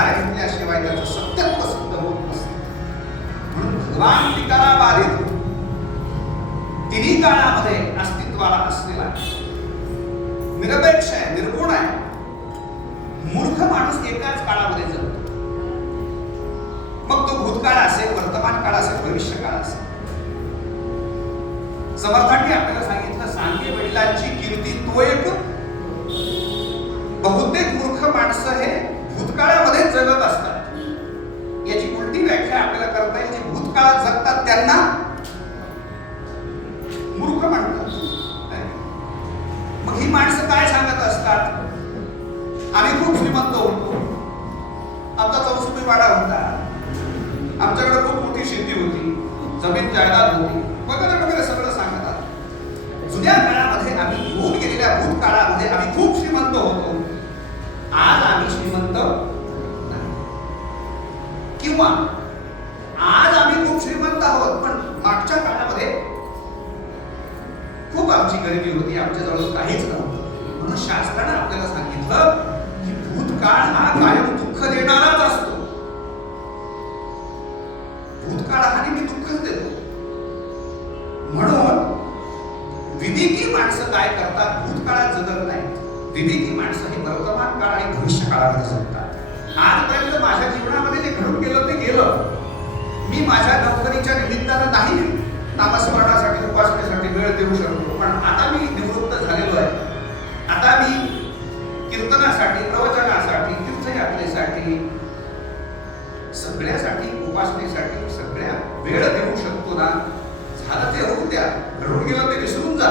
आधार घेतल्याशिवाय त्याचं सत्यत्व सिद्ध होत नसते. म्हणून भगवान विकारा बाधित तिन्ही काळामध्ये अस्तित्वाला असलेला निरपेक्ष आहे, निर्गुण आहे. मूर्ख माणूस एकाच काळामध्ये जगतो. मग तो भूतकाळ असेल, वर्तमान काळ असेल, भविष्य काळ असेल. समर्थांनी आपल्याला सांगितलं, सांगे वडिलांची कीर्ती तो एक. बहुतेक मूर्ख माणसं हे भूतकाळामध्ये जगत असतात. याची उलटी व्याख्या आपल्याला करता येईल. जे भूतकाळात जगतात त्यांना मूर्ख म्हणतात. मग ही माणसं काय सांगत असतात? आम्ही खूप श्रीमंत होतो, आमचा चौसुबी वाडा होता, आमच्याकडे खूप मोठी शेती होती, जमीन जायदाद होती, वगैरे वगैरे सगळं सांगतात. जुन्या काळामध्ये आम्ही होऊन गेलेल्या भूतकाळामध्ये आम्ही खूप श्रीमंत होतो, आज आम्ही श्रीमंत नाही. किंवा आज आम्ही खूप श्रीमंत आहोत, पण मागच्या काळामध्ये खूप आमची गरिबी होती, आमच्याजवळ काहीच नव्हतं. म्हणून शास्त्राने आपल्याला सांगितलं की भूतकाळ हा कायम दुःख देणाराच असतो. भूतकाळ हा नेहमी दुःखच देतो. म्हणून विवेकी माणसं काय करतात? भूतकाळात जगत नाहीत. विवेकी माणसं हे वर्तमान काळ आणि भविष्य काळामध्ये जगतात. आजपर्यंत माझ्या जीवनामध्ये जे घडून गेलं ते गेलं. मी माझ्या नोकरीच्या निमित्तानं नाही नामस्मरणासाठी, उपासनेसाठी वेळ देऊ शकतो, पण आता मी निवृत्त झालेलो आहे. आता मी कीर्तनासाठी, प्रवचनासाठी, तीर्थयात्रेसाठी, सगळ्यासाठी, उपासनेसाठी सगळ्या वेळ देऊ शकतो ना. झालं ते होऊ द्या, घडून गेलं ते विसरून जा.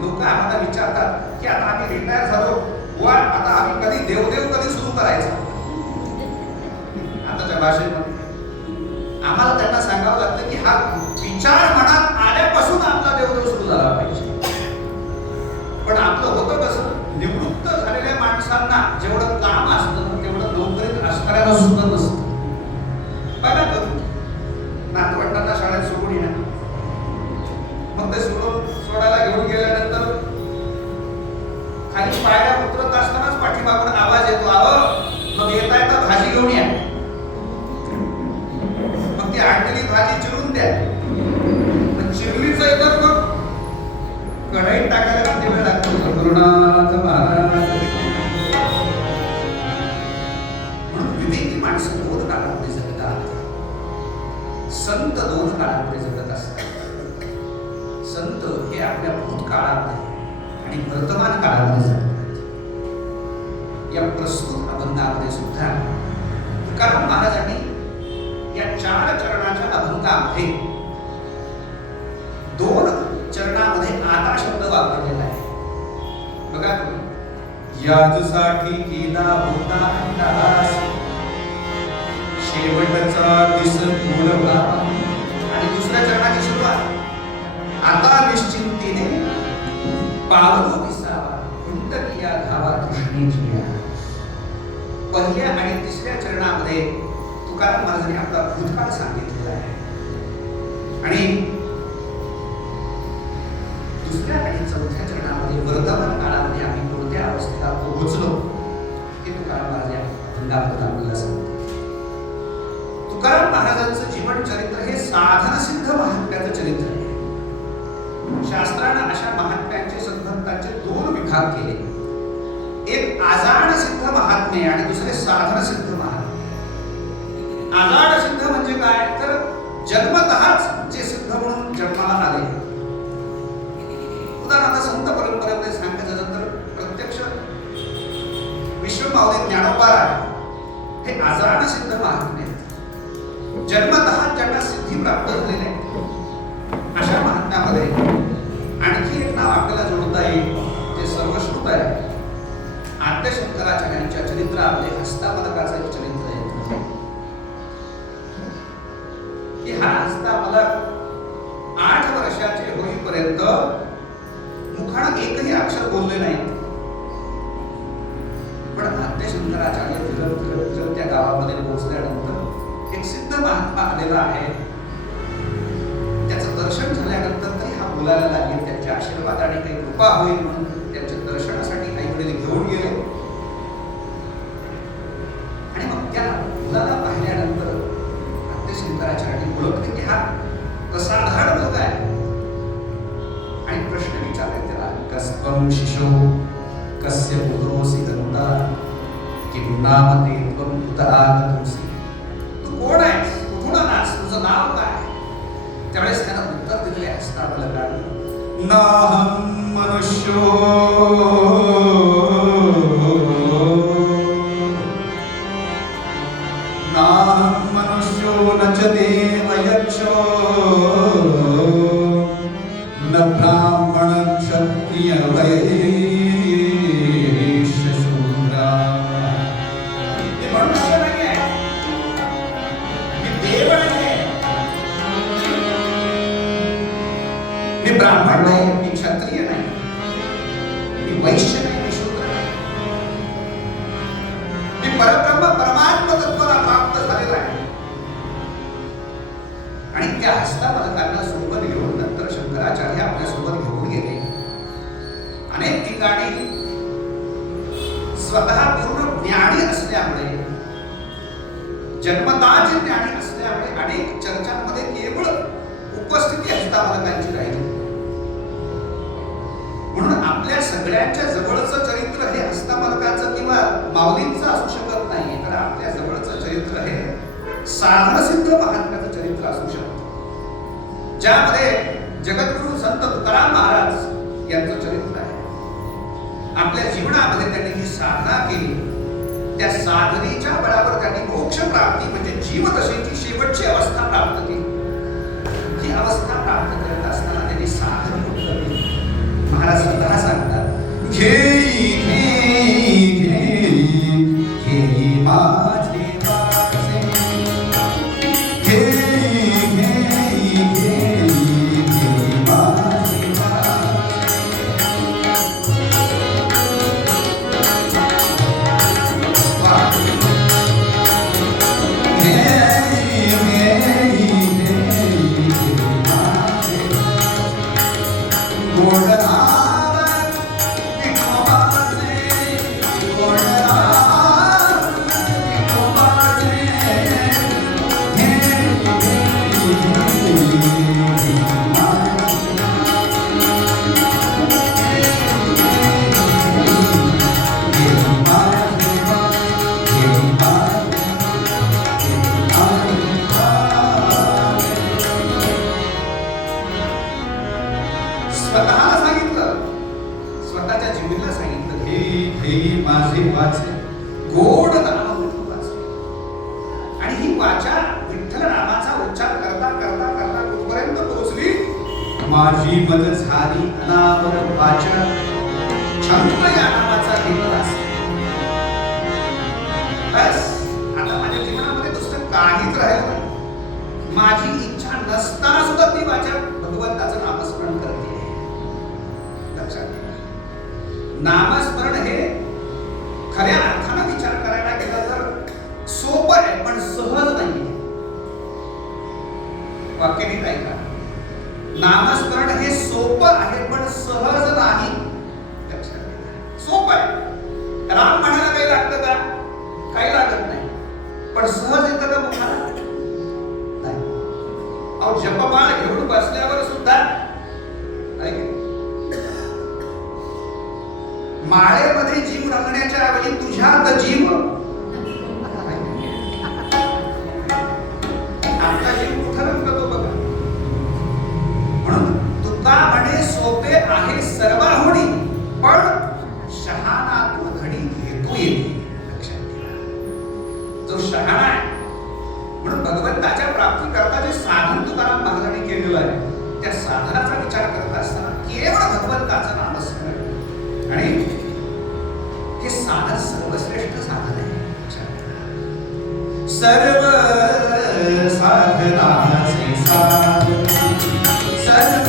लोक आम्हाला विचारतात की आता आम्ही रिटायर झालो, वा आता आम्ही कधी देवदेव कधी सुरू करायचं. आताच्या भाषेमध्ये आम्हाला त्यांना सांगावं लागतं की हा विचार मनात आल्यापासून आपला देवदेव सुरू झाला पाहिजे. पण आपलं होतं कसं? निवृत्त झालेल्या माणसांना जेवढं काम असतं तेवढं नोकरीत असणाऱ्याला सुद्धा नसतं. बघा करून नातवंडांना शाळेत सोडून या, मग ते सोडायला घेऊन गेल्यानंतर खाली पायऱ्या उतरत असतानाच पाठीमागून आवाज येतो, अहो मग येता येता भाजी घेऊन या. मग ती आणलेली भाजी चिरून द्या. मग चिरलीच येतात, मग कढईत टाकायला किती वेळ लागतो? गुरुनाथ महाराज. म्हणून विवेकी माणसं दोन काळामध्ये जगतात. संत दोन काळामध्ये जगत असतात. संत हे आपल्या भूतकाळामध्ये आणि वर्तमान काळामध्ये जगतात. या प्रस्तुत अभंगामध्ये सुद्धा तुकाराम महाराजांनी या 4 चरणाच्या अभंगामध्ये 2 चरणामध्ये आता शब्द वापरलेला आहे. बघा तुम्ही, याजसाठी केला होता अंदाज, शेवटचा दिसत मोडवा. आणि दुसऱ्या चरणाची सुरुवात, आता निश्चिंतीने पावलो विसावा, कुंटकिया धावा कृष्णेची. पहिल्या आणि तिसऱ्या चरणामध्ये तुकाराम महाराजांनी आपला भूतकाळ सांगितलेला आहे. आणि दुसऱ्या आणि चौथ्या चरणामध्ये वर्तमान काळामध्ये आम्ही कोणत्या अवस्थेला पोहोचलो हे तुकाराम महाराज या अभंगामध्ये आपल्याला सांगतात. तुकाराम महाराजांचं जीवन चरित्र हे साधन सिद्ध महात्म्याचं चरित्र आहे. शास्त्राने अशा महात्म्यांचे, संतांचे 2 विभाग केले. एक आजाड सिद्ध महात्म्य आणि दुसरे साधन सिद्ध महात्म्य. आजाड सिद्ध म्हणजे काय? तर जन्मतःच जे सिद्ध म्हणून जन्माला आले. उदाहरणार्थ संत परंपरेमध्ये सांगायचं झालं तर प्रत्यक्ष विश्वमाऊली ज्ञानोबा हे आजाड सिद्ध महात्मे आहेत. जन्मतः ज्यांना सिद्धी प्राप्त झालेली आहे अशा महात्म्यामध्ये आणखी एक नाव आपल्याला जोडता येईल, ते सर्वश्रुत आहे. आद्यशंकराचार्यांच्या चरित्रामध्ये हस्तामलकाचं एक चरित्र येतं की हा हस्तामलक 8 वर्षाचे होईपर्यंत मुखानं एकही अक्षर बोलले नाही. पण आद्यशंकराचार्य फिरत त्या गावामध्ये पोहोचल्यानंतर एक सिद्ध महात्मा आलेला आहे. त्याचं दर्शन झाल्यानंतर तरी हा बोलायला लागेल. त्यांच्या आशीर्वादाने काही कृपा होईल म्हणून त्यांच्या दर्शनासाठी आईकडे घेऊन गेले. त्वं शिशो कस्य पुत्रोऽसि गन्ता किं नाम ते त्वं कुत आगतोऽसि. तू कोण आहेस, कुठून आलास, तुझं नाव काय. त्यावेळेस त्यानं उत्तर दिले हस्ताबलकाने, नाहं मनुष्यो नाहं मनुष्यो न च देव यक्षो न ब्राह्मण क्षत्रिय वैश्य शूद्र. मी मनुष्य नाही आहे, मी देव नाही, मी ब्राह्मण नाही, मी क्षत्रिय नाही, मी वैश्य नाही, मी शूद्र नाही. मी परब्रह्म परमात्म तत्वाला प्राप्त झालेला आहे. आणि त्या हस्ताबलकांना सोबत घेऊन नंतर शंकराचार्य आपल्या सोबत घेऊन गेले. अनेक ठिकाणी स्वतः पूर्ण ज्ञानी असल्यामुळे, जन्मताच ज्ञानी असल्यामुळे अनेक चर्चांमध्ये केवळ उपस्थिती हस्ताबलकांची राहिली. म्हणून आपल्या सगळ्यांच्या जवळचं चरित्र हे हस्ताबलकाचं किंवा माऊलींचं असू शकत नाही, तर आपल्या जवळचं चरित्र हे साधनसिद्ध महात्म्याचं चरित्र असू शकतं, ज्यामध्ये जगद्गुरु संत तुकाराम महाराज यांचं चरित्र आहे. आपल्या जीवनामध्ये त्यांनी जी साधना केली, त्या साधनेच्या बळावर त्यांनी मोक्ष प्राप्ती म्हणजे जीवदशेची शेवटची अवस्था प्राप्त केली. ही अवस्था प्राप्त करत असताना त्यांनी साधन कुठलं केलं. महाराज स्वतः सांगतात, घेई घेई घेई घेई माझे वाचे, घेई घेई घेई घेई माझे वाचे. घेई घेई घेई माझे गोड स्वतःला सांगितलं, स्वतःच्या जीवनाला सांगितलं, हे माझे वाचे गोड नाम विठोबाचे. आणि ही वाचा विठ्ठल नामाचा उच्चार करता करता करता कुठपर्यंत पोहोचली, माझी मत झाली अनावर वाचा छंद या नामाचा घेतलास. बस आता माझ्या जीवनामध्ये दुसरं काहीच राहिलं नाही. माझी इच्छा नसताना सुद्धा ती वाचा भगवंताचं नामस्मरण करते. नामस्मरण हे खऱ्या अर्थानं विचार करायला गेला तर सोपं आहे, पण सहज नाही. वाक्य नीट ऐका, नामस्मरण हे सोपं आहे पण सहज नाही. सोपं आहे, राम म्हणायला काही लागतं का, काही लागत नाही, पण सहज येतं का मुखाला नाही. अहो जपमाळ घेऊन बसल्यावर सुद्धा माळेमध्ये जीव रंगण्याच्या ऐवजी तुझ्यात जीव, आपला जीव कुठं रंगतो बघा. म्हणून तुका म्हणे सोपे आहे सर्वाहुनी, पण शहाणा घडी घेतो येते. लक्षात ठेवा, जो शहाणा आहे, म्हणून भगवंताच्या प्राप्ती करता जे साधन तुकाराम महाराजांनी केलेलं आहे, त्या साधनाचा विचार करत असताना केवळ भगवंताचं नामस्मरण, आणि हे साधन सर्वश्रेष्ठ साधन आहे. सर्व साधनाचे साधन, सर्व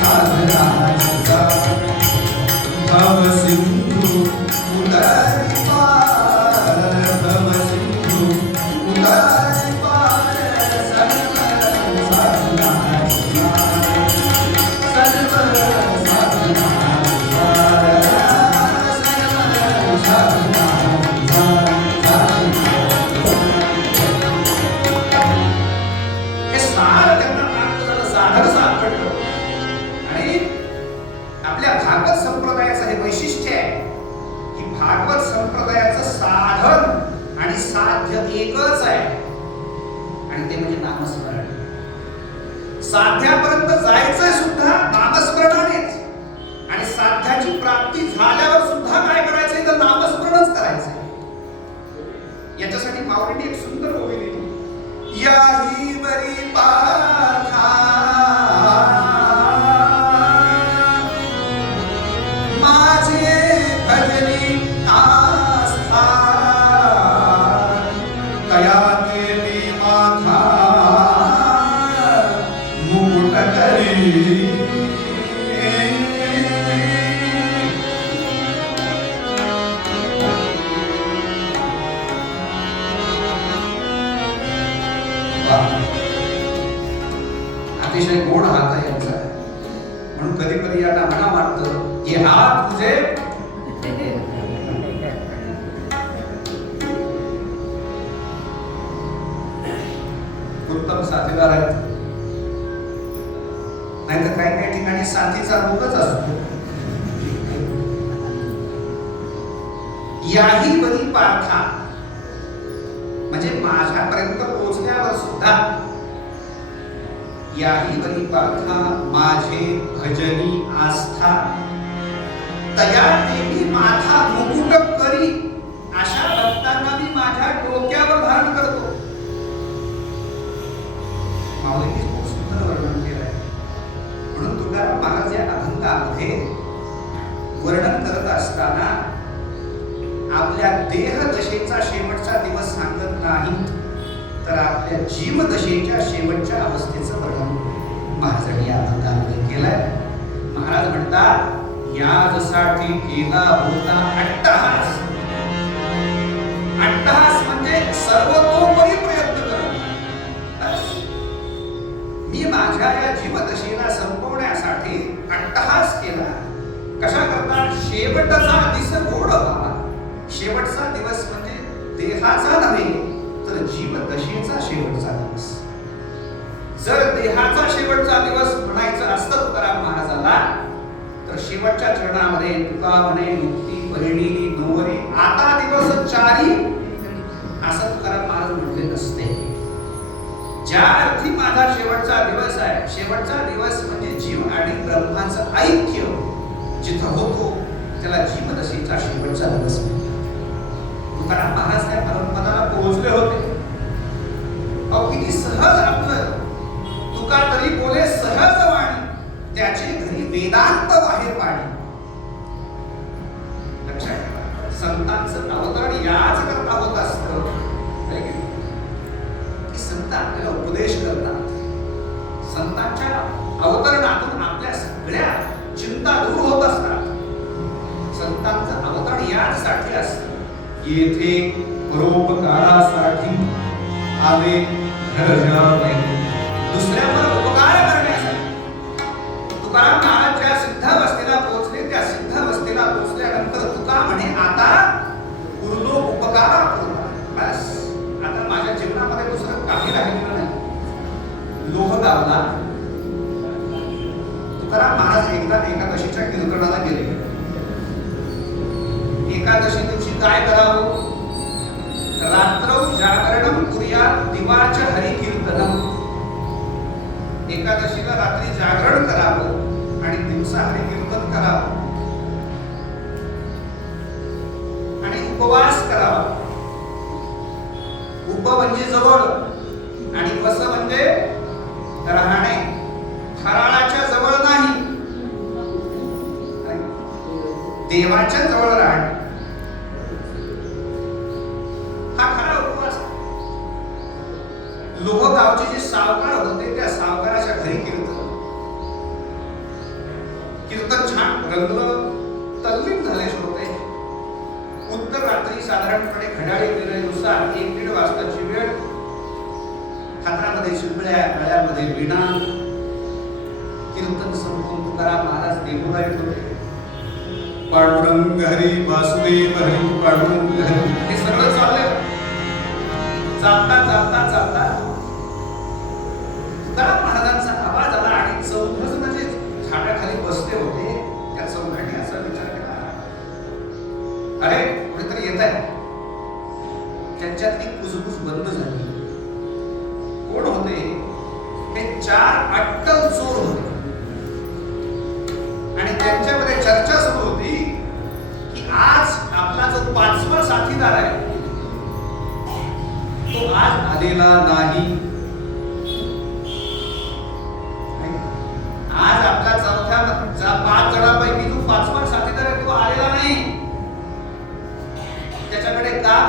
साधनाचे साधन, भव सिंधू उदय पार, भव सिंधू उदय पार, सर्व साधनाचे साधन, साध्यापर्यंत जायचंय सुद्धा नामस्मरणानेच, आणि साध्याची प्राप्ती झाल्यावर सुद्धा काय करायचंय तर नामस्मरणच करायचंय. याच्यासाठी माऊलींनी एक सुंदर ओवी लिहिली. याही वरी पार्था माझे भजनी आस्था, तया देवी माझा मुकुट करी. अतिशय गोड हात आहे यांचा, म्हणून कधी कधी यांना म्हणा वाटतं हे हात तुझे उत्तम साथीदार आहेत. नाहीतर काही काही ठिकाणी साथीचा रोगच असतो. याही बरी पार्था म्हणजे माझ्यापर्यंत पोहोचल्यावर सुद्धा, याही बरी पार्था माझे भजनी आस्था, तया देवी माथा मुकुट करी. अशा भक्तांना मी माझ्या डोक्यावर धारण करतो. माऊलींनी खूप सुंदर वर्णन केलं आहे. म्हणून तुकाराम महाराज या अभंगामध्ये वर्णन करत असताना आपल्या देहदशेचा शेवटचा दिवस सांगत नाही, तर आपल्या जीवदशेच्या शेवटच्या अवस्थेचं वर्णन महाराजांनी या अभंगामध्ये केलंय. महाराज म्हणतात यासाठी केला होता अट्टहास. अट्टहास म्हणजे सर्वतोपरी प्रयत्न करणं. मी माझ्या या जीवदशेला संपवण्यासाठी अट्टहास केला. कशा करता? शेवटचा दिस गोड व्हावा. शेवटचा दिवस म्हणजे देहाचा नव्हे तर जीवदशेचा शेवटचा दिवस. जर देहाचा शेवटचा दिवस म्हणायचं असतं तुकाराम महाराजांना, तर शेवटच्या चरणामध्ये तुका म्हणे मुक्ती परिणिली नोवरी आता दिवस चारी असं तुकाराम महाराज म्हटले नसते. ज्या अर्थी माझा शेवटचा दिवस आहे, शेवटचा दिवस म्हणजे जीव आणि ब्रह्माचं ऐक्य जिथं होतो त्याला जीवदशेचा शेवटचा दिवस म्हणतात. तुकाराम महाराज त्या परमपदाला पोहोचले होते. अहो किती सहज आपलं तुका तरी बोले सहज वाणी, त्याचे घरी वेदांत बाहेर पाणी. लक्षात ठेवा, संतांचं अवतरण याच करता होत असतं की संत आपल्याला उपदेश करतात. संतांच्या अवतरणातून आपल्या सगळ्या चिंता दूर होत असतात. संतांचं अवतरण याचसाठी असतं, येथे परोपकारासाठी आले दुसऱ्यावर उपकार करण्यासाठी. तुकाराम महाराज ज्या सिद्धावस्थेला पोहोचले, त्या सिद्धावस्थेला पोहोचल्यानंतर तुका म्हणे आता उरलो उपकारा पूर्ण. बस आता माझ्या जीवनामध्ये दुसरं काही राहिलेलं नाही. लोह गावला. तुकाराम महाराज एकदा एकादशीच्या कीर्तनाला गेले. एकादशी दिवशी काय करावं? रात्रौ जागरणं कुर्यात् दिवाच हरि कीर्तनम. एकादशीला रात्री जागरण करावं आणि दिवसा हरि कीर्तन करावं आणि उपवास करावा. उप म्हणजे जवळ आणि वस म्हणजे राहणे. फराळाच्या जवळ नाही, देवाच्या जवळ राहणे हा खरा उपवास. लोहगावचे जे सावकार होते त्या सावकाराच्या घरी कीर्तन छान रंगलं, तल्लीन झाले श्रोते. उत्तर रात्री साधारणपणे घड्याळी वेळेनुसार 1-1:30 वाजताची वेळ. हातामध्ये शिंपळ्या, गळ्यामध्ये वीणा. कीर्तन संपून तुकाराम महाराज देवळा येत होते. पांडुरंग हरी वासुदेव हरी पांडुरंग हरी हे सगळं चाललं. जाता जाता जाता तुकाराम महाराजांचा आवाज आला आणि चौघ म्हणजे झाडाखाली बसले होते. त्या चौघांनी असा विचार केला, अरे कुठेतरी येत आहे. त्यांच्यातली कुजबुज बंद झाली. कोण होते? हे 4 अट्टल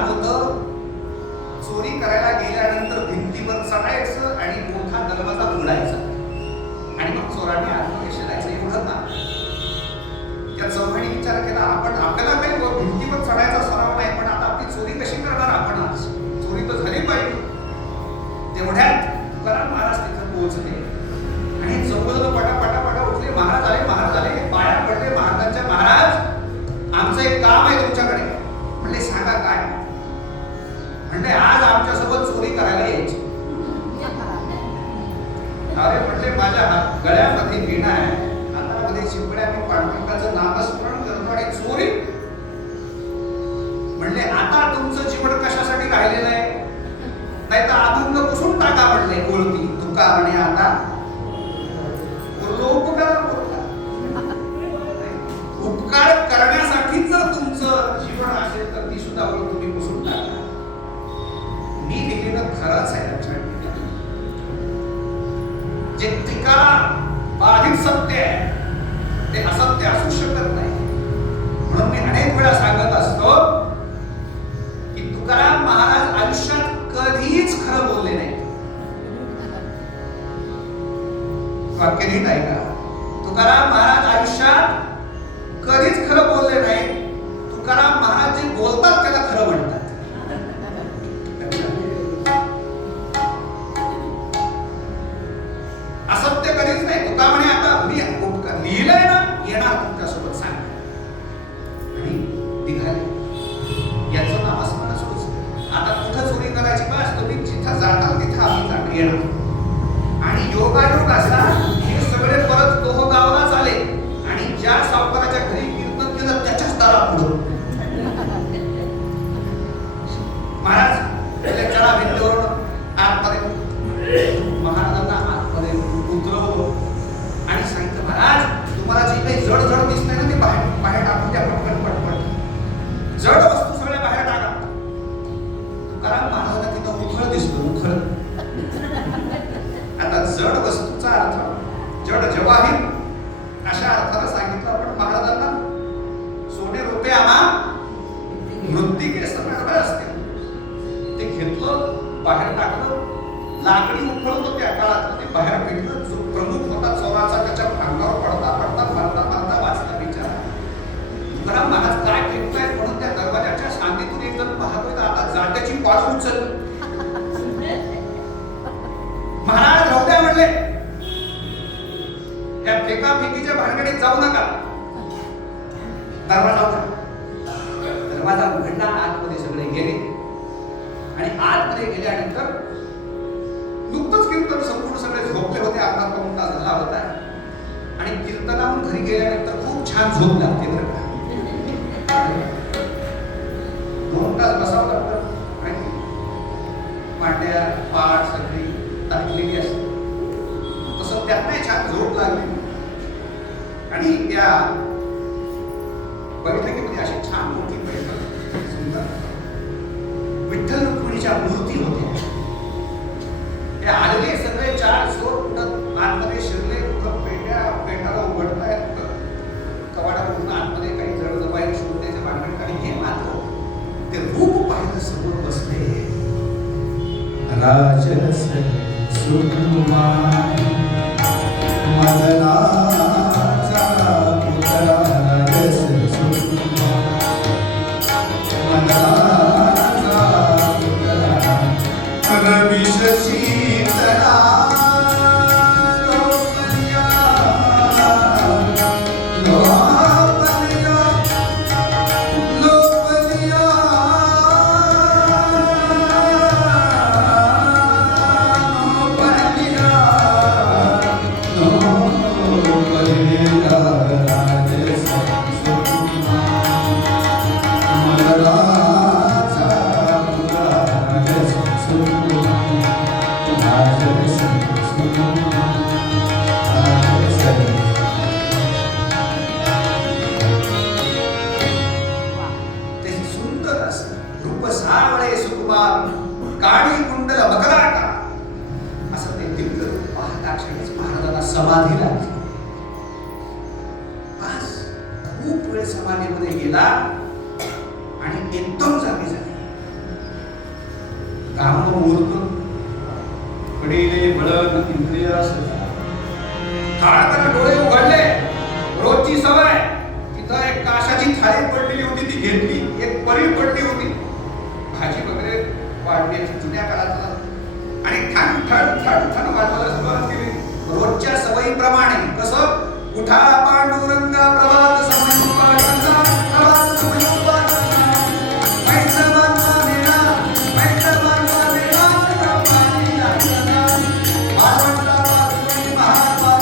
काम होतं चोरी करायला गेल्यानंतर भिंतीवर चढायचं आणि मोठा दरवाजा उघडायचा आणि मग चोरांनी आतमध्ये शिरायचं एवढं ना. त्या चौघांनी विचार केला आपण आपल्याला काही भिंतीवर चढायचा सराव नाही पण आता आपली चोरी कशी करणार आपण आज चोरी तर झाली पाहिजे. तेवढ्यात तुकाराम महाराज तिथे पोहोचले आणि चौघजण पटापटा उठले. महाराज आले पाया पडले महाराजांच्या. महाराज आमचं एक काम आहे तुमच्याकडे. म्हणले सांगा काय. म्हणले आज आमच्यासोबत चोरी करायला यायची. अरे म्हणले माझ्या गळ्यामध्ये वीणा आहे हातामध्ये शिंपड्या मी पांडुरंगाचं नामस्मरण करतो आणि चोरी. म्हणले आता तुमचं जीवन कशासाठी राहिलेलं आहे नाही तर अभंग पुसून टाका. म्हणले बोलती तुका म्हणे आता उपकार करण्यासाठी जर तुमचं जीवन असेल तर ती सुद्धा ओळख तुम्ही पुसून टाका. मी लिहिलेलं खरंच आहे लक्षात ठेवा. जे टीका बाधित सत्य आहे ते असत्य असू शकत नाही. म्हणून मी अनेक वेळा सांगत असतो की तुकाराम महाराज आयुष्यात कधीच खरं बोलले नाही. वाक्य नीट ऐका. तुकाराम महाराज आयुष्यात कधीच खरं बोलले नाही. तुकाराम महाराज जे बोलतात त्याला खरं म्हणतात. असत्य कधीच नाही. तुका म्हणे आता मी लिहिलंय ना येणार तुमच्यासोबत सांग आणि निघाले. याचं नामस्मरण सुरूच. आता कुठं चोरी करायची बस तुम्ही जिथं जाताल तिथं आम्ही येणार. आणि योगायोग असा हे सगळे परत गावालाच आले आणि ज्या सावकाराच्या घरी कीर्तन केलं त्याच्याच दारापुढं महाराज चला भिंतीवरून आतमध्ये. महाराजांना आतमध्ये उतरवलं आणि सांगितलं महाराज तुम्हाला जी काही जड जड दिसतंय ना ते बाहेर टाकून द्या पटपट. जड वस्तू सगळ्या बाहेर टाका. तुकाराम महाराजांना तिथं उखळ दिसतो उखळ. आता जड वस्तूचा अर्थ जड जवाहीर अशा अर्थाने सांगितलं आपण महाराजांना. सोने रुपये आम्हा मृत्तिके सगळे असते ते घेतलं बाहेर टाकलं. लाकडी उखळ होतं त्या काळात ते बाहेर फेकलं. जो प्रमुख होता चोराचा त्याच्या अंगावर पडता वाचला बिचारा. तुकाराम महाराज काय फेकतायत म्हणून त्या दरवाजाच्या सांगीतून एक जण पाहतोय तर आता जात्याची पाळ उचल. महाराज राहू द्या म्हणले या फेकाफेकीच्या भानगडीत जाऊ नका. दरवाजा उघडला. आतमध्ये सगळे गेले आणि आतमध्ये गेल्यानंतर नुकतंच कीर्तन संपूर्ण सगळे झोपले होते. अर्धा पाऊण तास झाला होता आणि कीर्तनाहून घरी गेल्यानंतर खूप छान झोप लागते बरं का. 2 तास बसावं लागतं. मांड्या पाठ सगळी टाकलेली असते. तसं त्यांना छान झोप लागली आणि त्या बैठकीमध्ये अशी छान मोठी बैठक सुंदर विठ्ठल रुक्मिणीच्या मूर्ती होत्या. हे आलेले सगळे 4 चोर कुठं आतमध्ये शिरले कुठं पेटाला उघडतायत कवाडावरून आतमध्ये काही जड जबाई शोधण्याचे भानगड. आणि हे मात्र ते रूप पाहिलं समोर बसले. राजस सुकुमार मदनाचा पुतळा. राजस सुकुमार मदनाचा पुतळा रविश शीतळा लोकल्या काळी कुंडल मकराटा असं ते दिव्य रूप पाहता क्षणीच महाराजांना समाधी लागली. बस खूप वेळ समाधीमध्ये गेला आणि एकदम जागी झाले. मूर्त पडिले बळद इंद्रियास डोळे उघडले. रोजची सवय. तिथं एक काशाची थाळी पडलेली होती, ती घेतली. एक परी पडली होती भाजी वगैरे वाढण्याची जुन्या काळातला, आणि ठण ठण ठण ठण वाजवायला सुरुवात केली. रोजच्या सवयीप्रमाणे. कसं? उठा पांडुरंगा प्रभात समयोपासना, प्रभात समयोपासना, मैत्रमांचा मेळा, मैत्रमांचा मेळा, ब्रह्माची यातना, वाळवंटा वाजवी महात्मा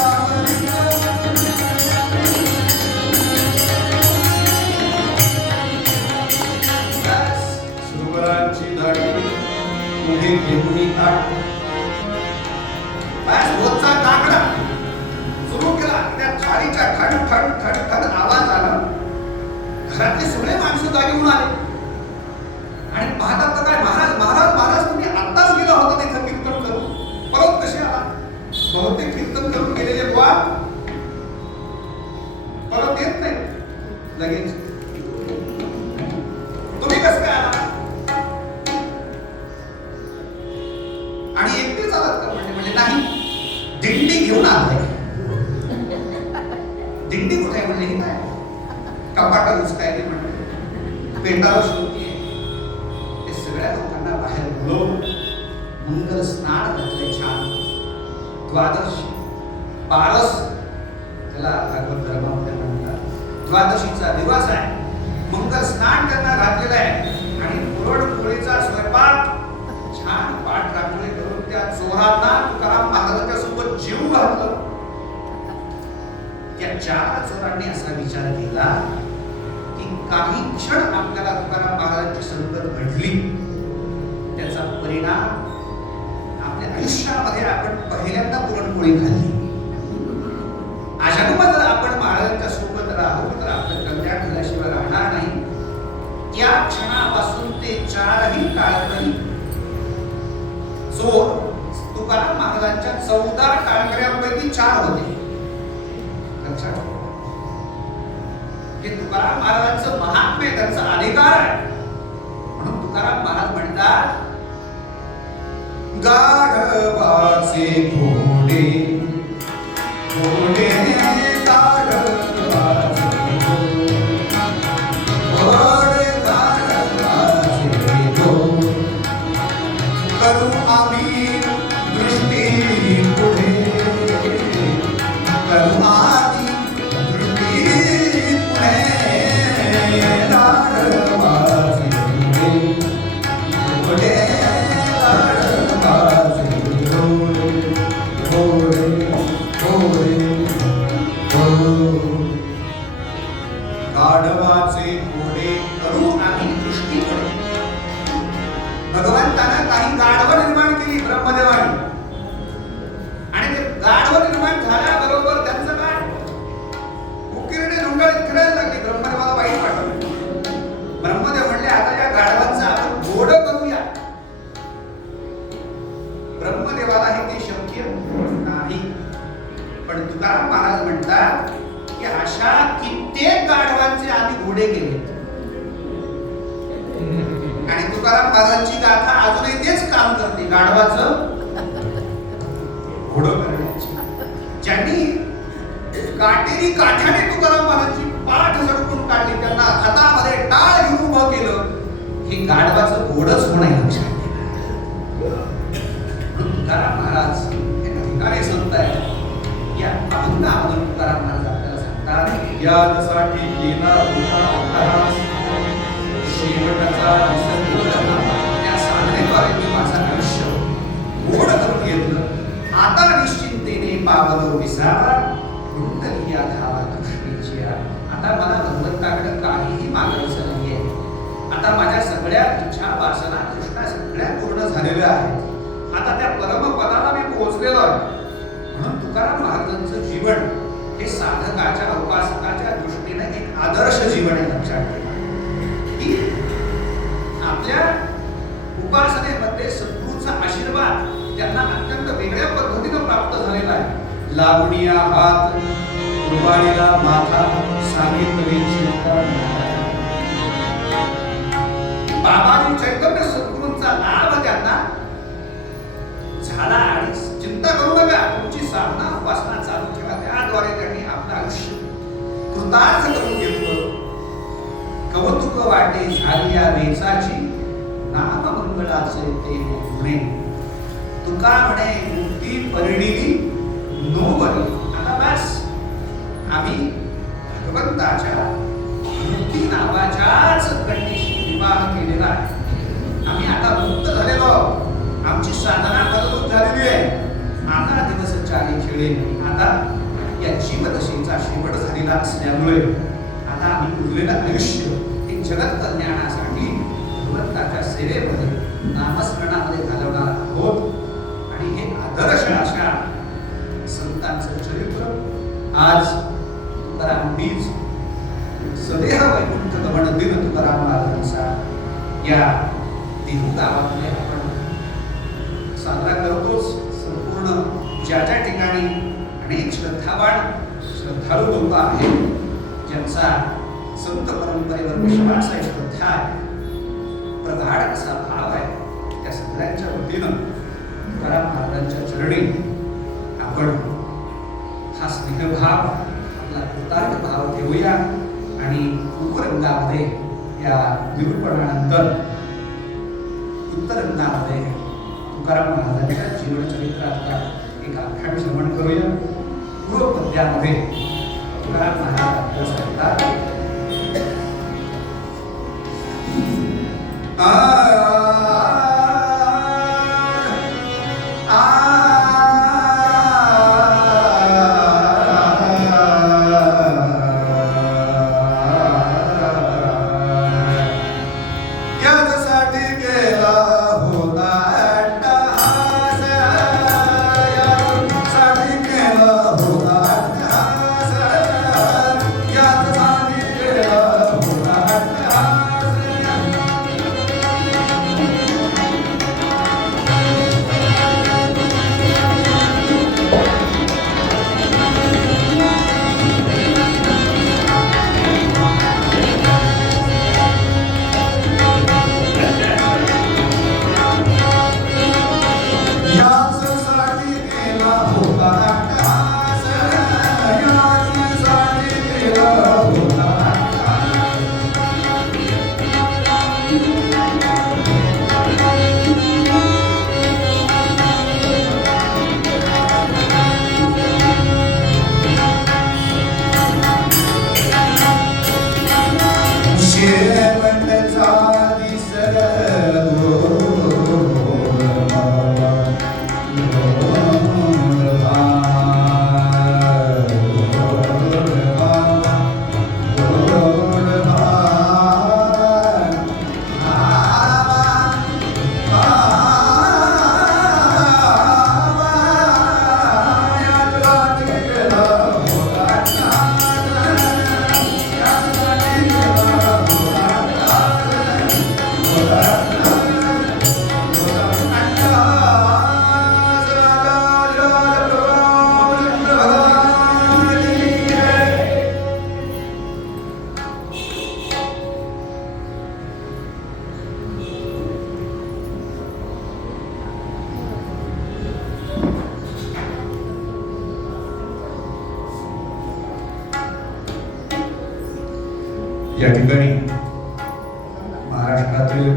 सुरुवारांची दाढी पुढे घेऊन ताट. रोजचा काकडा सुरू केला. त्या थाळीच्या ठण ठण ठण ठण आवाज आला. घरातले सगळे माणसं जागी होऊन आले आणि पाहतात तर काय, महाराज महाराज महाराज तुम्ही आत्ताच गेला होता तिथं कीर्तन करून, परत कसे आला? बहुतेक कीर्तन करून गेलेले बुवा परत येत नाही लगेच. तुम्ही कसं काय आला? आणि एकटेच आलात का? म्हणजे नाही, दिंडी घेऊन आलाय. दिंडी कुठे म्हणले? ही काय कपाटा उचकायले म्हणले, पेटावर शोधतीये. ते सगळ्या लोकांना बाहेर बोलवून मंगल स्नान घातले. छान द्वादशी पारस, त्याला भागवत धर्मामध्ये म्हणतात. द्वादशीचा दिवस आहे. मंगल स्नान त्यांना घातलेलं आहे आणि पुरणपोळीचा स्वयंपाक छान पाठ राखले करून त्या चोरांना तुकाराम महाराजांच्या सोबत जीव घातलं. त्या 4 चोरांनी असा विचार केला की काही क्षण आपल्याला तुकाराम महाराजांची संगत घडली, त्याचा परिणाम आपल्या आयुष्यामध्ये आपण पहिल्यांदा पुरणपोळी खाल्ली. अजन्म जर आपण महाराजांच्या सोबत राहू तर आपलं कल्याण झाल्याशिवाय राहणार नाही. त्या क्षणापासून ते 4ही काळकरी चोर तुकाराम महाराजांच्या 14 टाळकऱ्यांपैकी 4 होते. हे तुकाराम महाराजांचं महात्म्य, त्यांचा अधिकार आहे. म्हणून तुकाराम महाराज म्हणतात, गाढवाचे घोडे घोडे गाढवाचे घोडे गाढवाचे घोडे करू आम्ही दृष्टी पुढे, करू आम्ही दृष्टी पुढे. गाढवाचे घोडे गाढवाचे घोडे घोडे घोडे गाढवाचे घोडे करू आम्ही दृष्टी पुढे. भगवंतानं काही गाढवं निर्माण केली ब्रह्मदेवाने, आणि ते गाढवं निर्माण झाल्याबरोबर त्यांचं काय उकिरडे झुंगाळीत खेळायला लागली. ब्रह्मदेवाला वाईट वाटलं. ब्रह्मदेव म्हणले, आता या गाढवांचं आपण घोडं करूया. ब्रह्मदेवाला हे शक्य नाही. पण तुकाराम महाराज म्हणतात की अशा कित्येक गाढवांचे आम्ही घोडे केले. आणि तुकाराम महाराजांची गाथा अजूनही तेच काम करते, गाढवाचं घोडं करण्याची. ज्यांनी काटेरी काठ्याने तुकाराम महाराजांची पाठ झटकून काढली, त्यांना हातामध्ये टाळ घेऊन उभं केलं, हे गाढवाचं घोडंच होणे लक्षात ठेवा. तुकाराम महाराज हे अधिकारी संत आहे. या अभंगामधून तुकाराम महाराज आपल्याला सांगतात, यासाठी केला होता अभ्यास, शेवटचा त्या साधनेद्वारे मी माझं आयुष्य गोड करून घेतलं. आता निश्चिंतेने पावलो विसावा, कुंडली या धावा कृष्णेची. आता मला भगवंताकडे काहीही मागायचं नाहीये. आता माझ्या सगळ्या इच्छा वासना तृष्णा सगळ्या पूर्ण झालेल्या आहेत. आता त्या परमपदाला मी पोहोचलेलो आहे. म्हणून तुकाराम महाराजांचं जीवन हे साधकाच्या उपासकाच्या दृष्टीने एक आदर्श जीवन आहे. लक्षात ठेवा की आपल्या उपासनेमध्ये सद्गुरूचा आशीर्वाद त्यांना अत्यंत वेगळ्या पद्धतीने प्राप्त झालेला आहे. लावणीया हात, कुरवाडीला माथा, सांगितली चिंता. बाबाजी चैतन्य सद्गुरूंचा लाभ त्यांना झाला आणि चिंता करू नका, तुमची साधना उपासना चालू ठेवा. त्याद्वारे त्यांनी आपलं आयुष्य कृतार्थ करून घेतलं. कौतुक वाटे झाली या वेचाची, नाम मंगळाचे ते गुणे. तुका म्हणे मुक्ती परिणिली नोवरी. आता बस आम्ही भगवंताच्या मुक्ती नावाच्याच कंडीशी विवाह केलेला आहे. आम्ही आता मुक्त झालेलो, आमची साधना फलभूत झालेली आहे. आता दिवस चाली खेळे. आता या जीवदशेचा शेवट झालेला असल्यामुळे आता आम्ही उरलेलं आयुष्य हे जगत कल्याणासाठी भगवंताच्या सेवेमध्ये नामस्मरणामध्ये घालवणार आहोत. आणि हे आदर्श अशा संतांचं चरित्र आज तुकाराम बीज सदेह वैकुंठ गमन दिन तुकाराम महाराजांचा या देहू गावामध्ये आपण साजरा करतोच. संपूर्ण ज्या ज्या ठिकाणी अनेक श्रद्धाळू लोक आहेत, ज्यांचा संत परंपरेवर विश्वास आहे, श्रद्धा आहे, प्रगाढ असा भाव आहे, त्या सगळ्यांच्या वतीनं तुकाराम महाराजांच्या चरणी आपण हा स्नेहभाव, आपला कृतार्थ भाव ठेवूया. आणि उपरंगामध्ये या निरूपणानंतर उत्तरंगामध्ये तुकाराम महाराजांच्या जीवनचरित्राचा एक आख्यान श्रवण करूया. पूर्वपद्यामध्ये तुकाराम महाराज सांगतात, या ठिकाणी महाराष्ट्रातील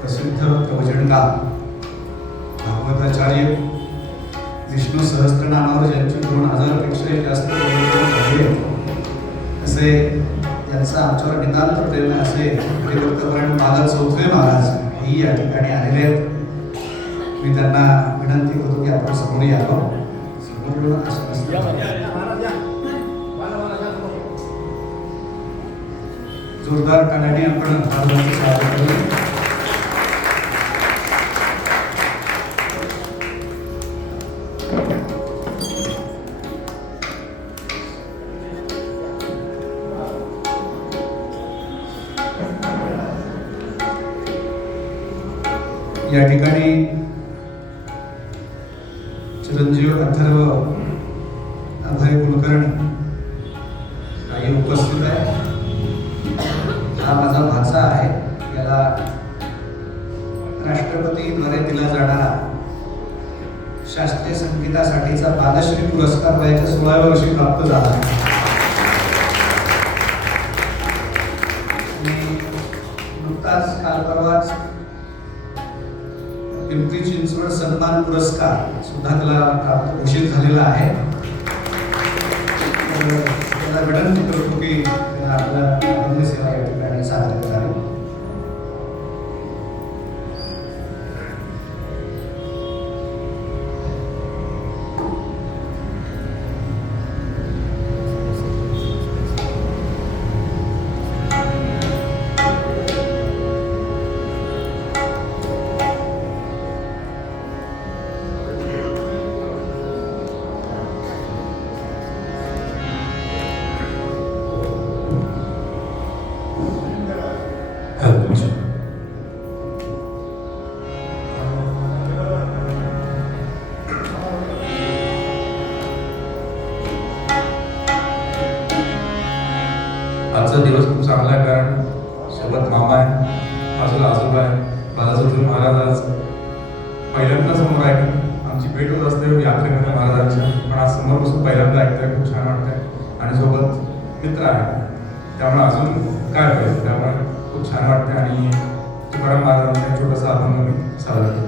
प्रसिद्ध प्रवचनकार भागवताचार्य विष्णू सहस्त्रनामावर ज्यांची 2000 पेक्षा जास्त झाले असे त्यांचा आमच्यावर नितांत प्रेम आहे असे हरिभक्तपरायण बाला चौधरी महाराज ही या ठिकाणी आलेले आहेत. मी त्यांना विनंती करतो की आपण समोर यावं. जोरदार टाळ्याने आपण महाराजांचं स्वागत करू. या ठिकाणी चिरंजीव अथर्व अभय कुलकर्णी काही उपस्थित आहे. हा माझा भाचा आहे. याला राष्ट्रपतीद्वारे दिला जाणारा शास्त्रीय संगीतासाठीचा बालश्री पुरस्कार वयाच्या 16व्या वर्षी प्राप्त झाला. नुकताच काल परवाच पिंपरी चिंचवड सन्मान पुरस्कार सुद्धा त्याला प्राप्त घोषित झालेला आहे. त्याला विनंती करतो की आपला अभिनय सेवा या ठिकाणी सादर करावी. आजचा दिवस खूप चांगला आहे, कारण सोबत मामा आहे, बाजूला आजोबा आहे. बालाजी महाराज आज पहिल्यांदा समोर आहे. आमची भेट होत असते यात्रेमध्ये महाराजांच्या, पण आज समोर बसून पहिल्यांदा ऐकतोय. खूप छान वाटतंय आणि सोबत मित्र आहे, त्यामुळे अजून काय पाहिजे. त्यामुळे खूप छान वाटते आणि तुकाराम महाराजांचा एक छोटासा अभंग मी सादर करतो.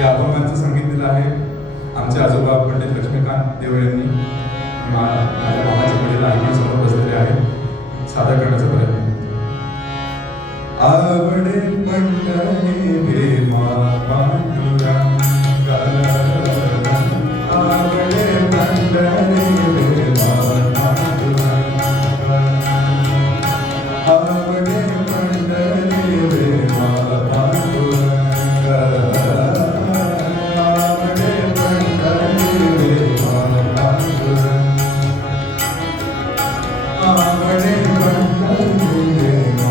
या अभंगाचं संगीत दिलं आहे आमचे आजोबा पंडित लक्ष्मीकांत देवळे यांनी. माझ्या मामाचे वडील आई समोर बसलेले आहे. सादर करण्याचा प्रयत्न. आवडे पंढरी भीमा पांडुरंगा, आवडे पंढरी भीमा पांडुरंगा, आवडे पंढरी भीमा पांडुरंगा, आवडे पंढरी भीमा पांडुरंगा, आवडे पंढरी भीमा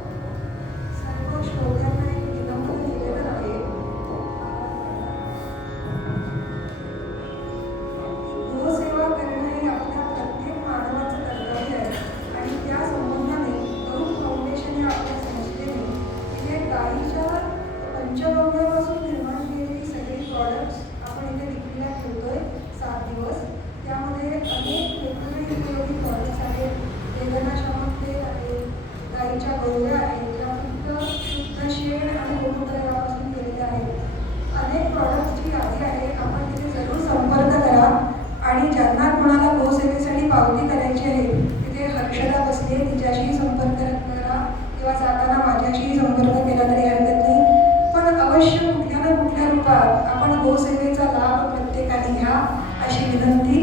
सर्व श्रोत्यांना एक विनम्र निवेदन आहे. गोसेवा करणं हे आपल्या प्रत्येक मानवाचं कर्तव्य आहे आणि त्या संबंधाने तरुण फाउंडेशन या आपल्या संस्थेने इथे गायीच्या पंचगव्यापासून निर्माण केलेली सगळी प्रॉडक्ट्स आपण इथे विक्रीला ठेवतोय 7 दिवस. त्यामध्ये अनेक वेगवेगळे उपयोगी प्रॉडक्ट्स आहेत. वेदनाशामक तेल आहे, गाईच्या गोळ्या आहेत, त्या फक्त शुद्ध शेण आणि गोमूत्र यापासून केलेल्या आहेत. अनेक प्रॉडक्ट्सची यादी आहे. आपण तिथे जरूर संपर्क करा आणि ज्यांना कोणाला गोसेवेसाठी पावती करायची आहे तिथे हर्षदा बसले तिच्याशी संपर्क करा किंवा जाताना माझ्याशी संपर्क केला तरी हरकत नाही. पण अवश्य कुठल्या ना कुठल्या रूपात आपण गोसेवेचा लाभ प्रत्येकाने घ्या अशी विनंती.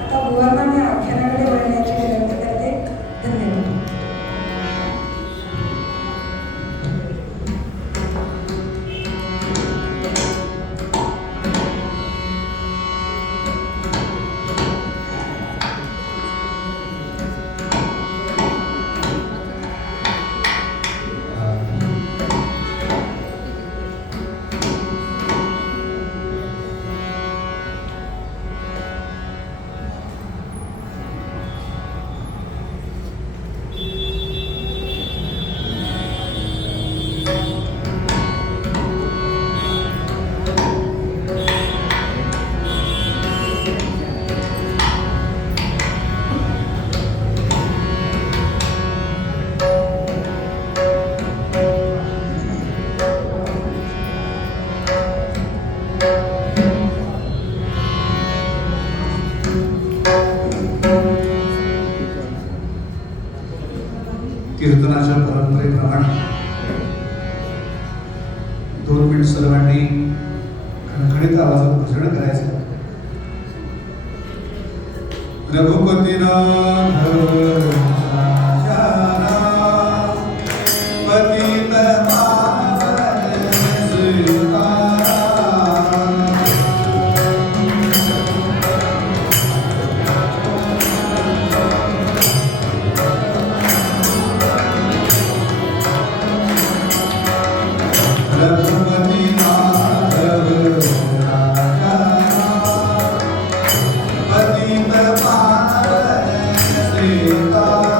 आता बुवांना मी आख्यानाकडे वळण्याची विनंती करते. धन्यवाद. कीर्तनाच्या परंपरेप्रमाणे 2 मिनिट सर्वांनी खणखणीत आवाजात भजन करायचं. रघुपती नाथ पतित पावन सीताराम. रघुपती नाथ पतित पावन सीताराम.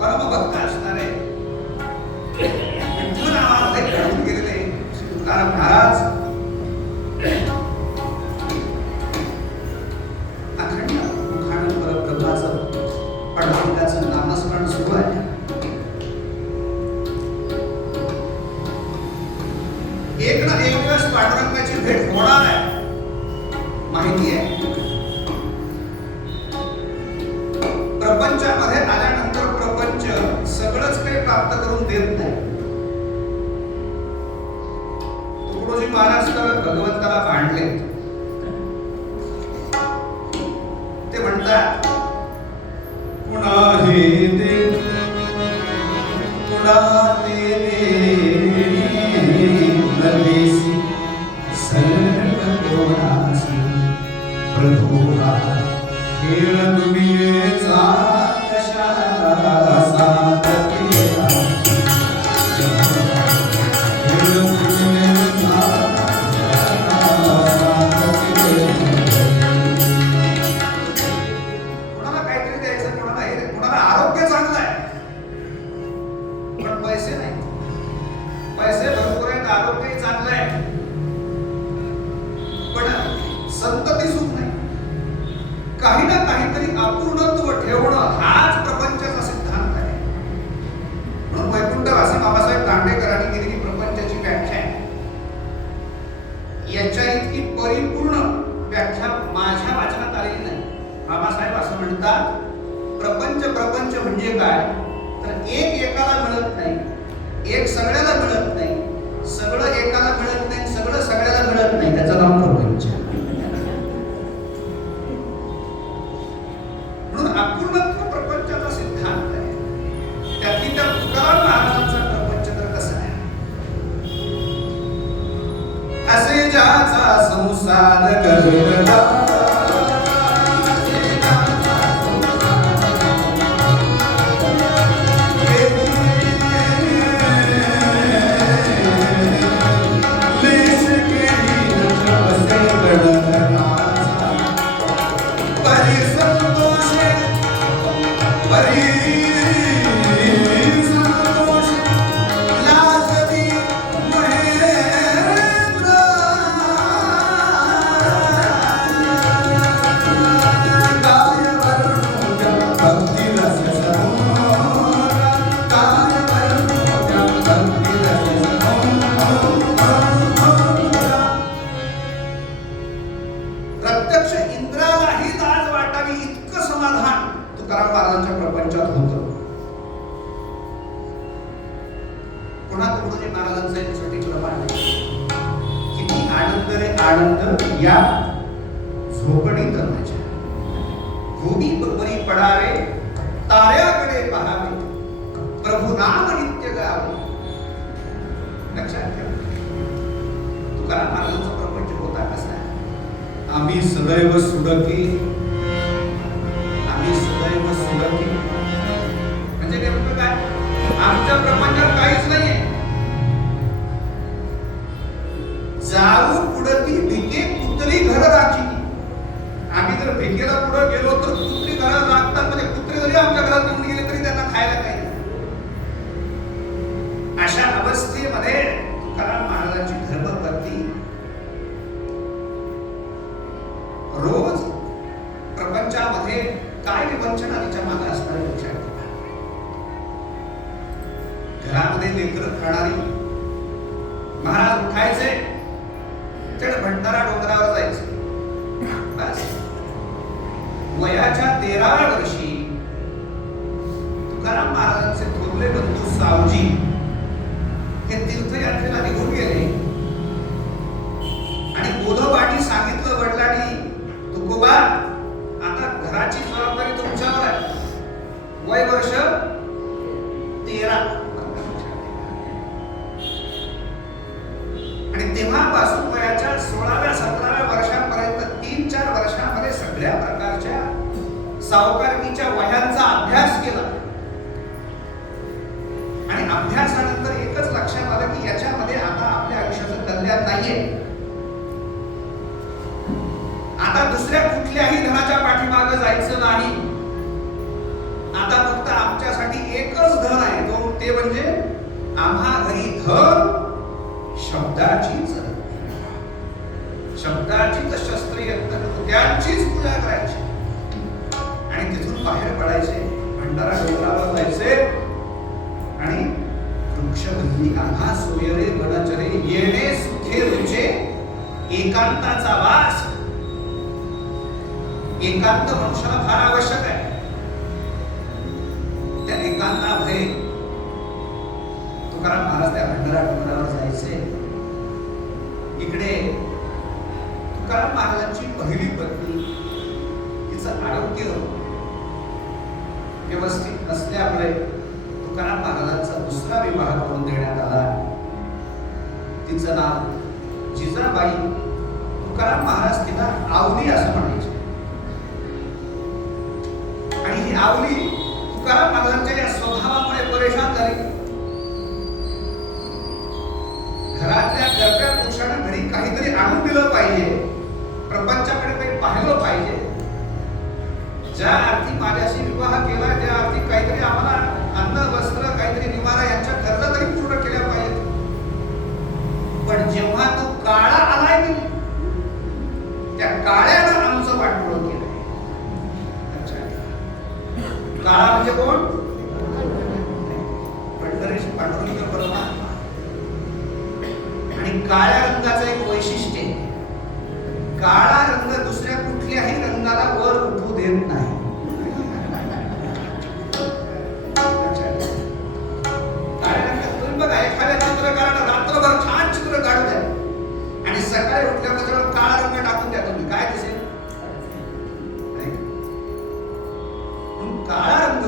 परमभक्त असणारे विठ्ठल नावामध्ये घडून गेलेले श्री तुकाराम महाराज अखंड उखाण परब्रह्माचं पांडुरंगाचं नामस्मरण सुरू आहे. एक ना एक दिवस पांडुरंगाची भेट होणार आहे माहिती आहे. प्रपंचामध्ये आल्यानंतर प्रपंच सगळंच काही प्राप्त करून देत नाही. तुकडोजी महाराज तर भगवंताला भांडले. ते म्हणतात पुन्हा हे दे पुन्हा ते नवेसी सर्व कोणासी प्रभू हा खेळ दुनियेचा कशाला साधकेला खेळ दुनियेचा कशाला साधकेला. कोणाला काहीतरी द्यायचं, कोणाला हे, कोणाला आरोग्य चांगलं आहे पण पैसे नाही. पैसे भरपूर आहेत, आरोग्यही चांगलं आहे पण संतती सुख नाही. काही ना काहीतरी अपूर्णत्व ठेवणं हाच प्रपंचाचा सिद्धांत आहे. म्हणून वैकुंठवासी बाबासाहेब दांडेकरांनी केलेली प्रपंचाची व्याख्या आहे. याच्या इतकी परिपूर्ण व्याख्या माझ्या वाचनात आलेली नाही. बाबासाहेब असं म्हणतात प्रपंच प्रपंच म्हणजे काय तर एक एकाला मिळत नाही, एक सगळ्याला मिळत नाही, सगळं एकाला मिळत नाही, सगळं सगळ्याला मिळत नाही, त्याचं नाव प्रपंच. अपूर्णत्व प्रपंचाचा सिद्धांत आहे. त्यातली त्या तुकाराम महाराजांचा प्रपंच तर कसा आहे. असे ज्याचा संसार गरगला प्रत्यक्ष इंद्रालाही लाज वाटावी इतकं समाधान तुकाराम महाराजांच्या प्रपंचात होतं. पुन्हा तुकडोजी महाराजांचं एक छोटी प्रमाण किती आनंद रे आनंद या झोपडीत माझ्या भूमी बरी पडावे ताऱ्याकडे पाहावे प्रभू नाम नित्य गावे. लक्षात ठेवा तुकाराम महाराजांचा प्रपंच होता कसा आहे. आम्ही सदैव सुडके, आम्ही सदैव सुडके म्हणजे नेमकं काय. आमच्या प्रपंचात काहीच नाहीये. जाऊ पुढती भिके जर भिकेला पुढे गेलो तर कुत्री घरात लागतात, म्हणजे कुत्रे जरी आमच्या घरात येऊन गेले तरी त्यांना खायला काही नाही. अशा अवस्थेमध्ये तुकाराम महाराजांची धर्मपत्नी रोज प्रपंचामध्ये काय विवंचना तिच्या मागे असणारे लक्षात ठेवा. घरामध्ये लेकरं खाणारी, महाराज उठायचे चढ भंडारा डोंगरावर जायचे. बस वयाच्या 13व्या वर्षी तुकाराम महाराजांचे थोरले बंधू सावजी हे तीर्थयात्रेला निघून गेले आणि बोधवाणी सांगितलं वडिलांनी, तुकोबा आता घराची जबाबदारी तुमच्यावर आहे. वय वर्ष 13. आणि तेव्हापासून वयाच्या 16व्या 17व्या वर्षापर्यंत 3-4 वर्षांमध्ये सगळ्या प्रकारच्या सावकारीच्या वह्यांचा अभ्यास केला. आणि अभ्यासानंतर एकच लक्षात आलं की याच्यामध्ये आता आपल्या आयुष्याचं कल्याण नाहीये. आता दुसऱ्या कुठल्याही धनाच्या पाठीमागे जायचं नाही. आता फक्त आमच्यासाठी एकच धन आहे, ते म्हणजे आम्हा घरी धन शब्दाचीच शस्त्र येतात, त्यांचीच पूजा करायची आणि तिथून बाहेर पडायचे, भंडारा डोंगरावर जायचे आणि वृक्षवल्ली आभा सोयरे वनचरे येणे सुखे रुचे एकांताचा वास. एकांत मनुष्याला फार आवश्यक आहे. त्या एकांतामध्ये तुकाराम महाराज त्या भंडारा डोंगरावर जायचे. इकडे तुकाराम महाराजांची पहिली पत्नी, तिचं आरोग्य व्यवस्थित नसल्यामुळे तुकाराम महाराजांचा दुसरा विवाह करून देण्यात आला. तिचं नाव जिजाबाई. तुकाराम महाराज तिला आवली असं म्हणायचे. आणि ही आवली तुकाराम महाराजांच्या या स्वभावामुळे परेशान झाली. घरातल्या गरब्या पुरुषांना घरी काहीतरी आणून दिलं पाहिजे, प्रपंचाकडे काही पाहिलं पाहिजे. ज्या अर्थी माझ्याशी विवाह केला, त्या अर्थी काहीतरी आम्हाला अन्न वस्त्र काहीतरी निवारा यांच्या गरजा तरी पूर्ण केल्या पाहिजेत. पण जेव्हा तो काळा आलाय की त्या काळ्यानं आमचं वाटोळं केलंय. काळा म्हणजे कोण? पंढरीश पांडुरंग परमात्मा. आणि काळ्या रंगाचं एक वैशिष्ट्य आहे, काळा रंग दुसऱ्या कुठल्याही रंगाला वर उठू देत नाही. काळ्या रंगात तुम्ही बघा, एखाद्या चित्रकाराला रात्रभर छान चित्र काढू द्या आणि सकाळी उठल्यावर काळा रंग टाकून द्या, तुम्ही काय दिसेल? काळा रंग,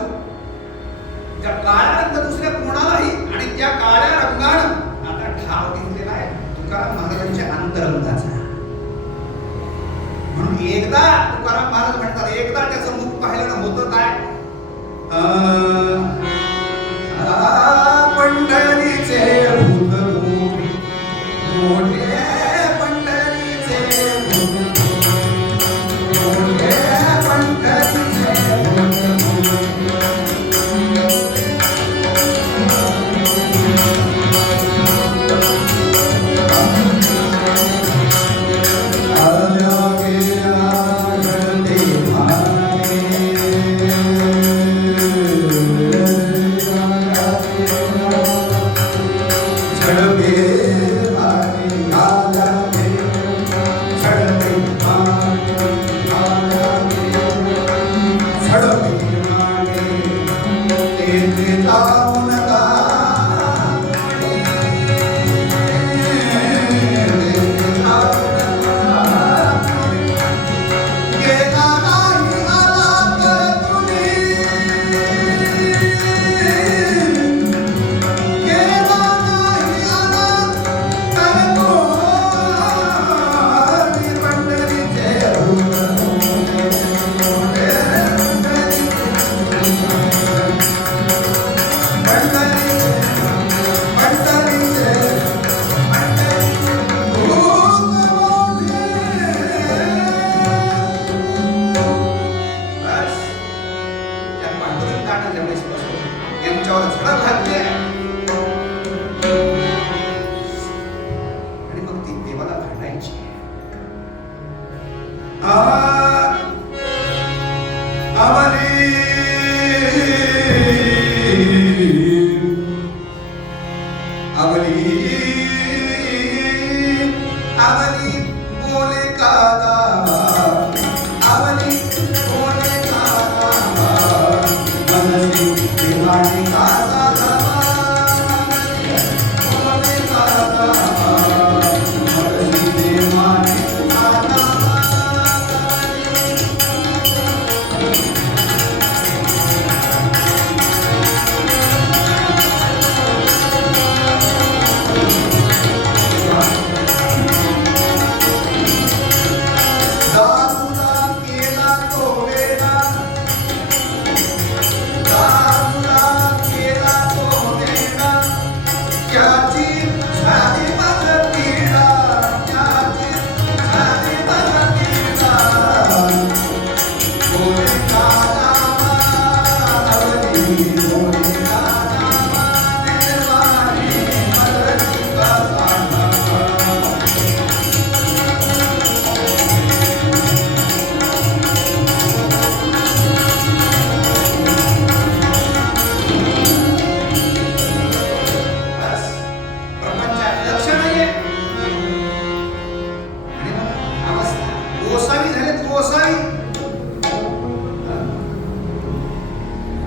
त्या काळा रंग दुसऱ्या कोणालाही, आणि त्या काळ्या रंगानं आता ठाव घेतलेला आहे तुकाराम महाराजांच्या अंतरंगाचा. म्हणून एकदा तुकाराम महाराज म्हणतात, एकदा त्याचं मुख पाहिलं ना होतं काय? पंढरीचे भूत मोठे, पंढरीचे भूत मोठे, पंढरीचे Yeah.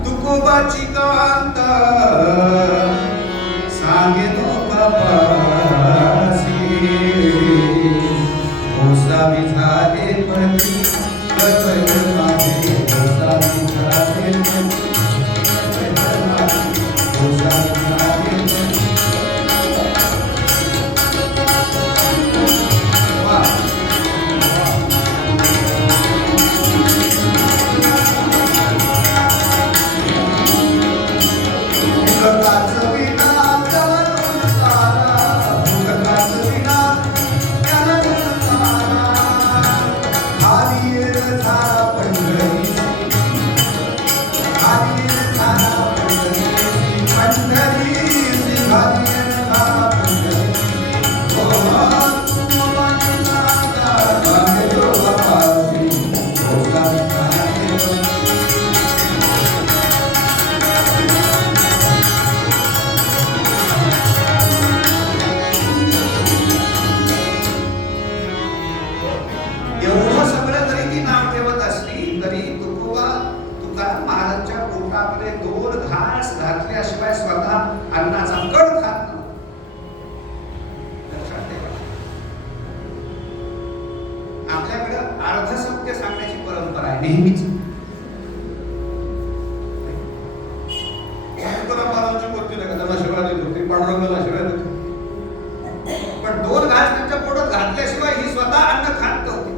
तुकोबाची कांता सांगे नो बाबासी गोसावी झाले पती कपट माझे गोसावी झाले पती गोसावी झाले घातल्याशिवाय स्वतः अन्नाचा कण खात आपल्याकडे अर्ध सत्य सांगण्याची परंपरा आहे नेहमीच. तुकारामांची पत्नी त्यांना शिवाय देत होती, पांडुरंगाला शिवाय देत होती, पण दोन घास त्यांच्या पोटात घातल्याशिवाय ही स्वतः अन्न खात नव्हती.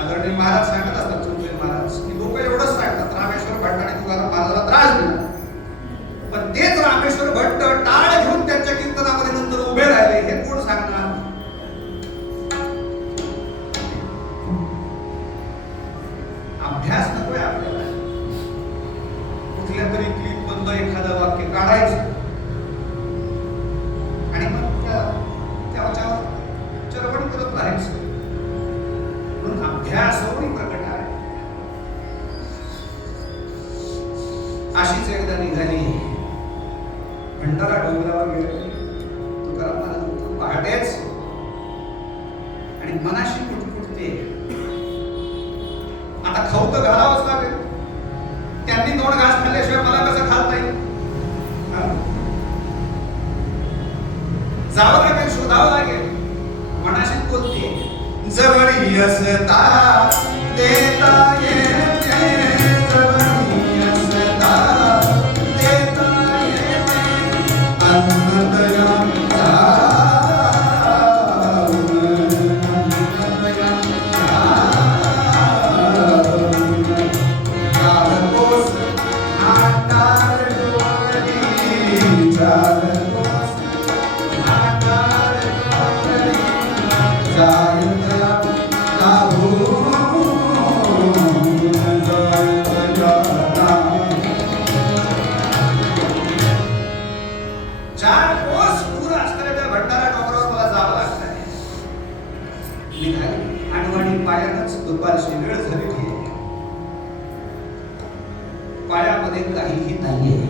आदरणीय महाराज सांगत असतात, सुखदेव महाराज, की लोक एवढंच सांगतात रामेश्वर भट्ट आणि तुकाराम महाराजाला त्रास दिला, पण तेच रामेश्वर भट्ट टाळ घेऊन त्यांच्या कीर्तनामध्ये नंतर उभे राहिले हे कोण सांगणार? अभ्यास नकोय आपल्याला, कुठल्या तरी क्लिप बंद एखादं वाक्य काढायचं आणि मग त्याच्यावर चरवण करत राहायचं. म्हणून अभ्यास होऊन प्रकट आहे. अशीच एकदा निघाली भंडारा डोंगरावर गेले तुकाराम महाराज पहाटेच आणि मनाशी कुटकुटते. आता खाऊ तर घालावंच लागेल, त्यांनी दोन घास खाल्ल्याशिवाय मला कसं खाता येईल? जावं लागेल, शोधावं लागेल. मनाशी बोलते, जवळी असता देता येते, जवळी असता देता येते, अन्नदया पायानंच दुपारची वेळ झालेली आहे. पायामध्ये काहीही नाहीये.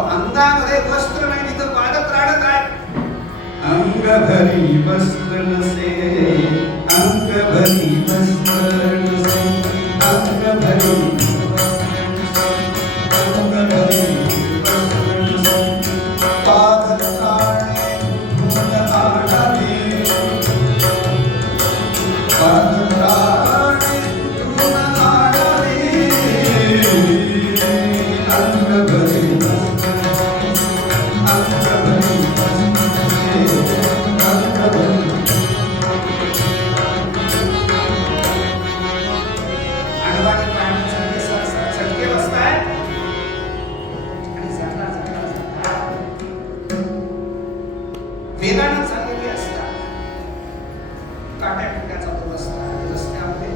अंगामध्ये वस्त्र नाही, तिथं वादत राहत आहे. अंग भरी वस्त्र नसे, अंग भरी वस्त्र नसे, अंग भरी वस्त्र नसे, अंग भरी वस्त्र नसे, पाद त्राणे धुन आढावे, पाद त्राणे धुन आढावे, अंग भरी वेगानं चाललेली असतात. काट्या पिकाचा तो रस्ता रस्त्यामध्ये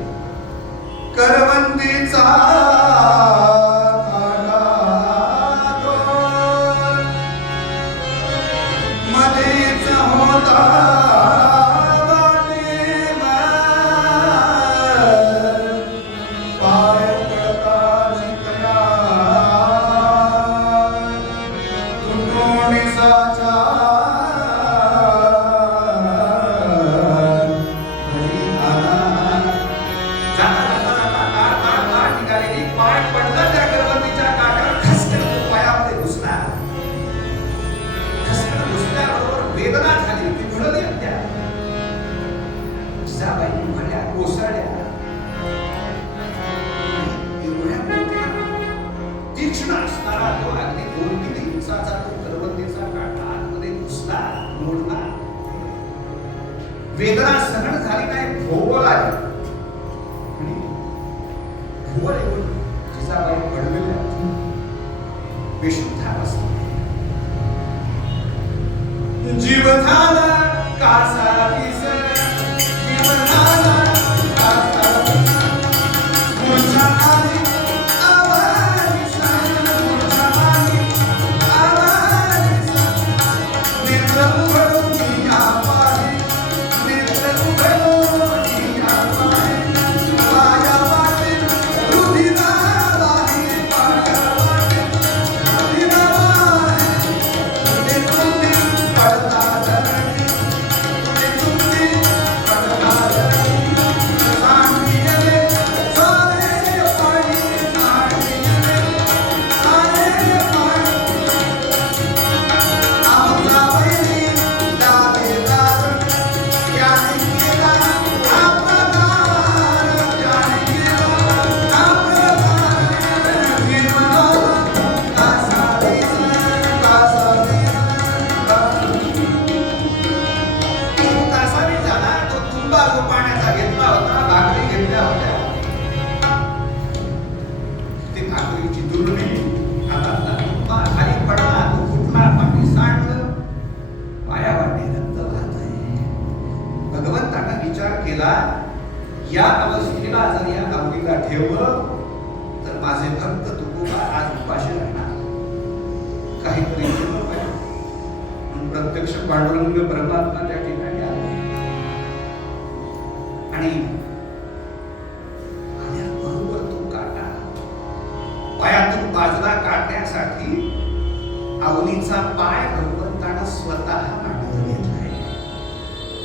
करवंदीचा मध्येच होता वेदना झाली, ती घडली त्या जिजाबाई भल्या कोसळल्या. एवढ्या मोठ्या तीक्ष्ण असणारा तो अगदी 2-3 इंचाचा तो करवंदीचा काटा आतमध्ये घुसला, मोडला. वेदना सहन झाली नाही, भोवळ आली. भोवळ येऊन जिजाबाई घडलेल्या बेशुद्ध अवस्थेत जीव झाला कासा विसर, जीव झाला कासा विसर, मूर्छा आली आवाज, मूर्छा आली आवाज, नेत्र उघडून या पाहे, नेत्र उघडून या पाहे, पाया वाटे रुधिरा वाहे, पाया वाटे रुधिरा वाहे, या अवस्थेला जर या अवधीला ठेवलं तर माझे भक्त तुकोबा आज उपाशी राहणार. काहीतरी केलं पाहिजे म्हणून प्रत्यक्ष पांडुरंग परमात्मा त्या ठिकाणी आले आणि आल्याबरोबर तो काटा पायातून बाजूला काढण्यासाठी अवनीचा पाय भगवंतानं स्वतः मांडीवर घेतलाय.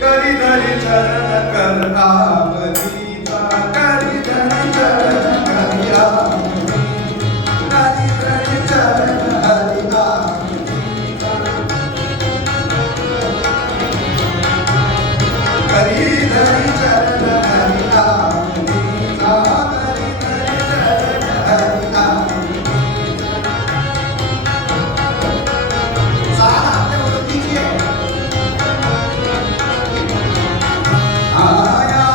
करीधरी चरण करतावतीचा, करीधरी चरण करियावती, करीधरी चरण हरिआवतीचा, करीधरी चरण हरिआवतीचा, करीधरी चरण हरिआवतीचा. सारा आपल्या ओळखीची आहे. आया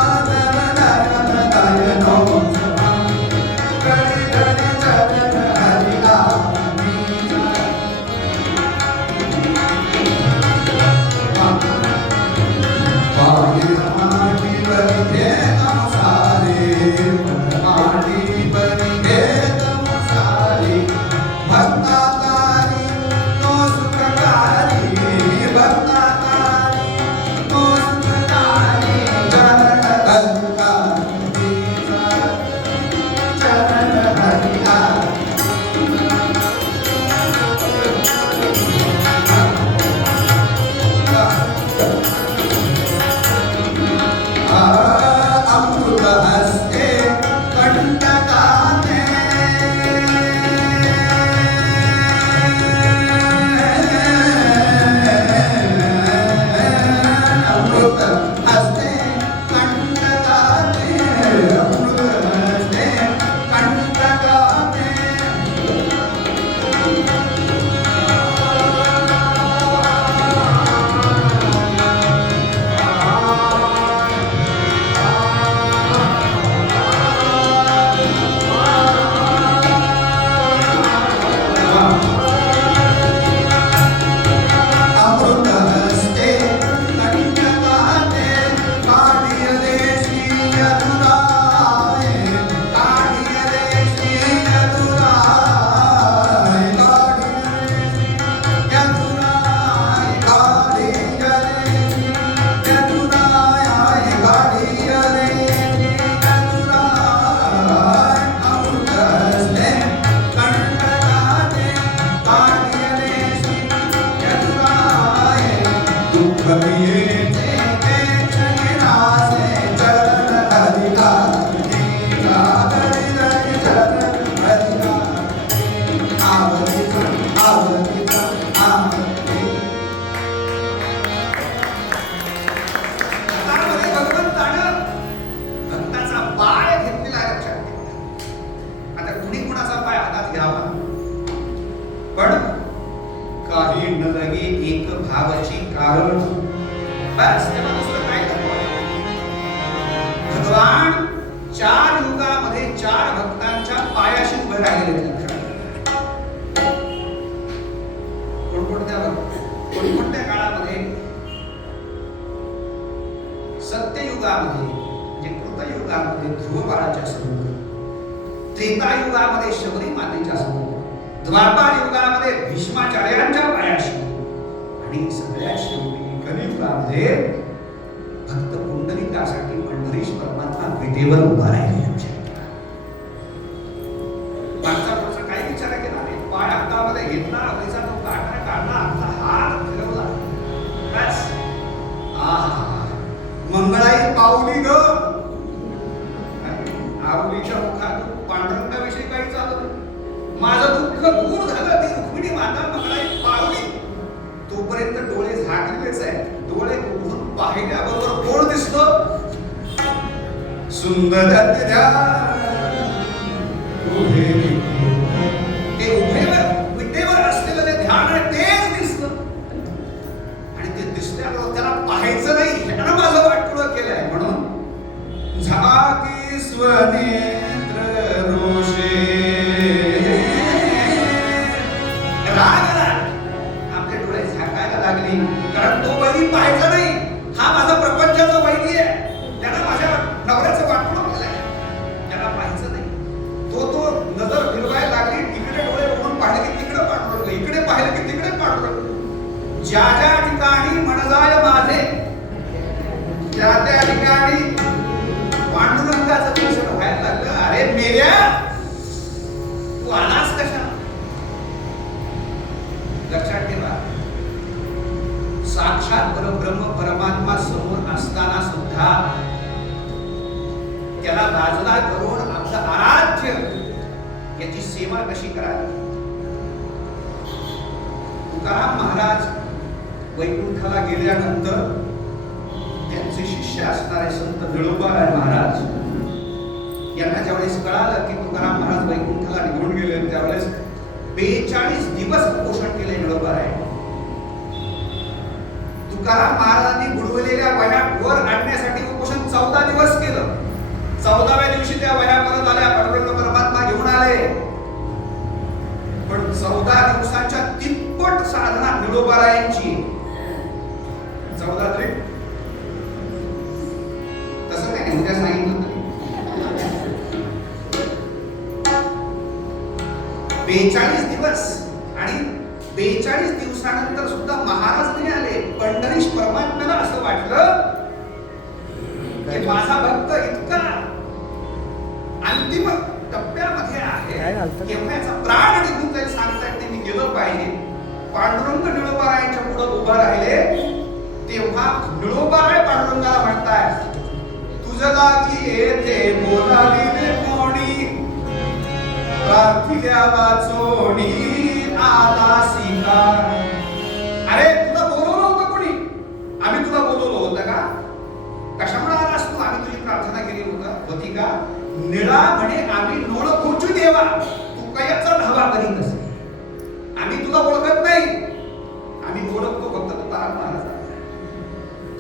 काही न लगे एक भावाची कारण. बस तेव्हा दुसरं काय नको. भगवान 4 युगामध्ये 4 भक्तांच्या पायाशी उभे राहिलेले आहेत. कोणकोणत्या काळामध्ये? सत्ययुगामध्ये म्हणजे कृतयुगामध्ये ध्रुव बाळाच्या समोर, त्रेतायुगामध्ये शबरी मातेच्या समोर, द्वापार युगामध्ये भीष्माचार्यांच्या पायाशी, आणि सगळ्यात शेवटी कलियुगामध्ये भक्त पुंडलिकासाठी पंढरीश परमात्मा विटेवर उभा राहिलेला. मागचा पुढचा काही विचार केला नाही. पाय हातामध्ये घेतला, आवडीचा तो काटा काढला, आपला हात फिरवला, बस. मंगळाई पावली ग. आवडीच्या मुखातून पांडुरंगाविषयी काही चालत नाही. माझं दुःख दूर झालं, ती रुक्मिणी माता मंगळाई पावली. तोपर्यंत डोळे झाकलेलेच आहे. डोळे उघडून पाहिल्याबरोबर कोण दिसतं? सुंदर ते उभेवर विटेवर असलेलं ते ध्यान आहे, तेच दिसतं. आणि ते दिसल्याबरोबर त्याला पाहायचं नाही, ह्यानं माझं वाटोळं केलंय. म्हणून झाकी स्वनेत्र रोषे, राग आला, आपले डोळे झाकायला लागले. कारण तो वैरी पाहायचा नाही. हा माझा प्रपंचाचा वैरी आहे. त्यानं माझ्या नवऱ्याचं वाटोळं केलंय, त्याला पाहायचं नाही. तो नजर फिरवायला लागली. इकडे डोळे उघडून पाहिले की तिकडे पांडुरंग, इकडे पाहिलं की तिकडे पांडुरंग. ज्या ज्या ठिकाणी मनजाय माझे, त्या त्या ठिकाणी पांडुरंगाचं दर्शन व्हायला लागलं. अरे मेल्या, तू आलास कशा? लक्षात ठेवा, साक्षात परब्रह्म परमात्मा समोर असताना सुद्धा त्याला बाजूला करून आपलं आराध्य याची सेवा कशी करावी. तुकाराम महाराज वैकुंठाला गेल्यानंतर त्यांचे शिष्य असणारे संत निळोबाराय महाराज यांना ज्यावेळेस कळालं की तुकाराम महाराज वैकुंठाला निघून गेले, त्यावेळेस 42 दिवस उपोषण केले निळोबाराय. तुकाराम महाराजांनी बुडवलेल्या वह्या वर आणण्यासाठी उपोषण 14 दिवस केलं. 14व्या दिवशी त्या वह्या परत आल्या, पांडुरंग परमात्मा घेऊन आले. पण 14 दिवसांच्या तिप्पट साधना निळोबारायांची. 14 त्रिक तसं नाही, उद्या सांगितलं तरी 42 दिवस. आणि 42 दिवसानंतर सुद्धा महाराज नाही आले. पंढरीश परमात्म्याला असं वाटलं की माझा भक्त इतका अंतिम टप्प्यामध्ये आहे, केव्हाचा प्राण निघून जाईल सांगतायत ते मी गेलो पाहिजे. पांडुरंग निळोबारायांच्या पुढे उभा राहिले. तेव्हा निळोबाराय पांडुरंगाला म्हणताय, तुझ्या लागी येथे बोलाविले कोणी, प्रार्थिल्या वाचोनी आला सिका. अरे तुला बोलवलं होतं कोणी? आम्ही तुला बोलवलं होतं का? कशामुळे आलास तू? आम्ही तुझी प्रार्थना केली होती का? निळा म्हणे आम्ही नोळ खोचू देवा, तू कयाचा धावा करीत असे. आम्ही तुला ओळखत नाही, आम्ही ओळखतो फक्त तुकाराम महाराज.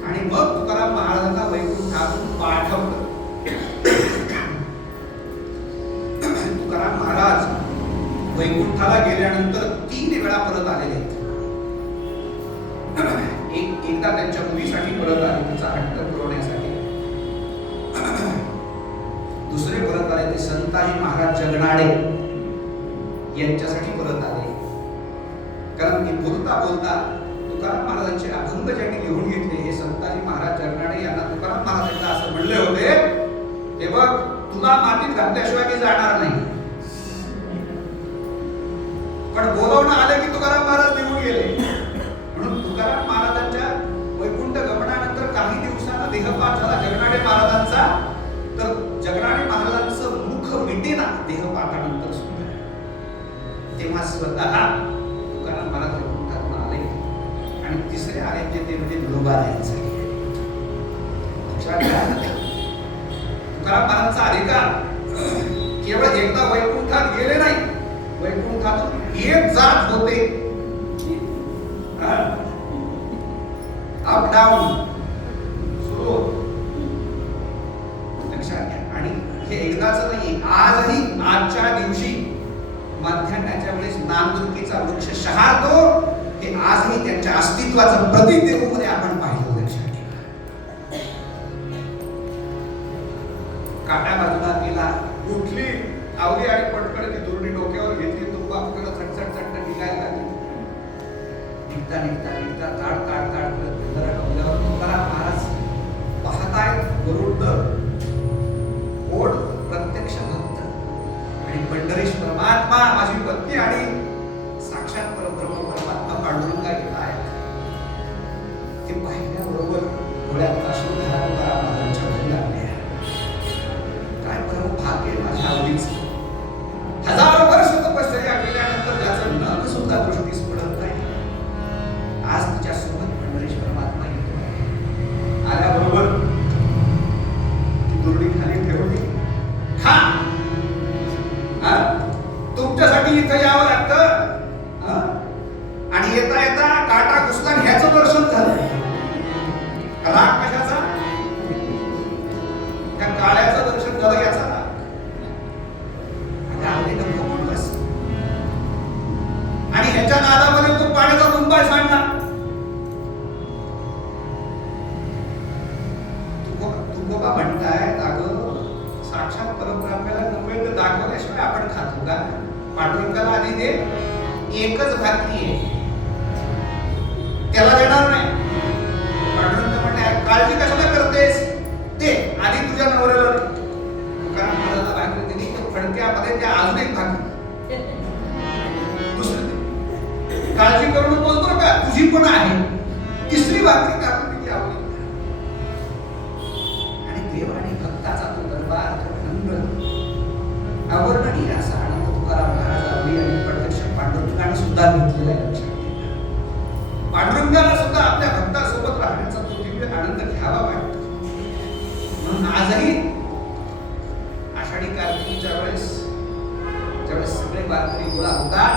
आणि मग तुकाराम महाराजांना वैकुंठातून पाठवलं. तुकाराम महाराज वैकुंठाला गेल्यानंतर 3 वेळा परत आलेले आहेत. एकदा त्यांच्या मुलीसाठी परत आले, तिचा हट्ट पुरवण्यासाठी. दुसरे परत आले ते संताजी महाराज जगनाडे यांच्यासाठी परत आले. कारण की बोलता बोलता तुकाराम महाराजांचे अभंग ज्यांनी लिहून घेतले, हे संताजी महाराज जगनाडे यांना तुकाराम महाराजांना असं म्हणले होते, हे बघ तुला मातीत घातल्याशिवाय मी जाणार नाही. पण बोलवणं आलं की तुकाराम महाराज निघून गेले. म्हणून तुकाराम महाराजांच्या वैकुंठ गमनानंतर काही दिवसांना देहपात झाला जगनाडे महाराजांचा. तर जगनाडे महाराजांचं मुख मिटेना देहपातानंतर सुद्धा. तेव्हा स्वतः तुकाराम महाराज वैकुंठातून आले. आणि तिसरे आले ते म्हणजे निळोबारायांचे. तुकाराम महाराजांचा अधिकार केवळ एकदा वैकुंठात गेले नाही, वैकुंठातून एक जात होते. अप डाऊन सुरू होतं. लक्षात घ्या. आणि हे एकदाच नाही, आजही आजच्या दिवशी माध्यान्हाच्या वेळेस नांदुरकीचा वृक्ष शहारतो, हे आजही त्यांच्या अस्तित्वाचं प्रतीक मध्ये आपण पाहिलं. लक्षात घ्या. काटा बाजूला गेला, उठली आवली आणि पटकन ती दुर्डी डोक्यावर घेतली, तुंबा फुकला, चटचट चटचट निघायला लागली. निघता निघता निघता ताड ताड ताड करत बंधारा डोंगरावर तुकाराम महाराज पाहताय गरुड ओढ प्रत्यक्ष भक्त आणि पंढरीश परमात्मा माझी पत्नी आणि साक्षात परब्रह्म परमात्मा पांडुरंगा येत आहेत. ते पाहिल्याबरोबर डोळ्यात अश्रू धारा तुकाराम महाराजांच्या भरू लागले. काय परम भाग्य माझ्या आवडीचं. हजारो वर्ष तपश्चर्या केल्यानंतर ज्याचं नख सुद्धा दृष्टीस पडत नाही, आज तिच्या सोबत पंढरीश परमात्मा येतो. आल्याबरोबर ती दुर्डी खाली ठेवली. खा, तुमच्यासाठी इथं यावं लागतं. आणि येता येता काटा घुसला आणि ह्याचं दर्शन झालं. राग कशाचा? त्या काळ्याचं दर्शन झालं याचा राग. आणि ह्याच्या नादामध्ये तो पाण्याचा तुंबा सांडला. तुकोबा म्हणतायत, अगं साक्षात परब्रह्माला नैवेद्य दाखवल्याशिवाय आपण खातो का? पांडुरंगाला आधी दे, एकच भाकरी आहे, त्याला देणार नाही. पांडुरंग म्हणते, काळजी कशाला करतेस, ते आधी तुझ्या नवऱ्याला दे. कारण मला भाकरी दिली तर फडक्यामध्ये त्या अजून एक भाकरी दुसरी दे. काळजी करू नको बरं का, तुझी पण आहे. तिसरी भाकरी काढून दिली आवडी. आणि देव आणि भक्ताचा तो दरबार, तो आनंद अवर्णनीय असा आनंद तुकाराम महाराज आवडी आणि प्रत्यक्ष पांडुरंगाने सुद्धा घेतलेला आहे. पांडुरंगाला सुद्धा आपल्या भक्तासोबत राहण्याचा तो दिव्य आनंद घ्यावा वाटतो. म्हणून आजही आषाढी कार्तिकीच्या वेळेस ज्यावेळेस सगळे वारकरी गोळा होतात,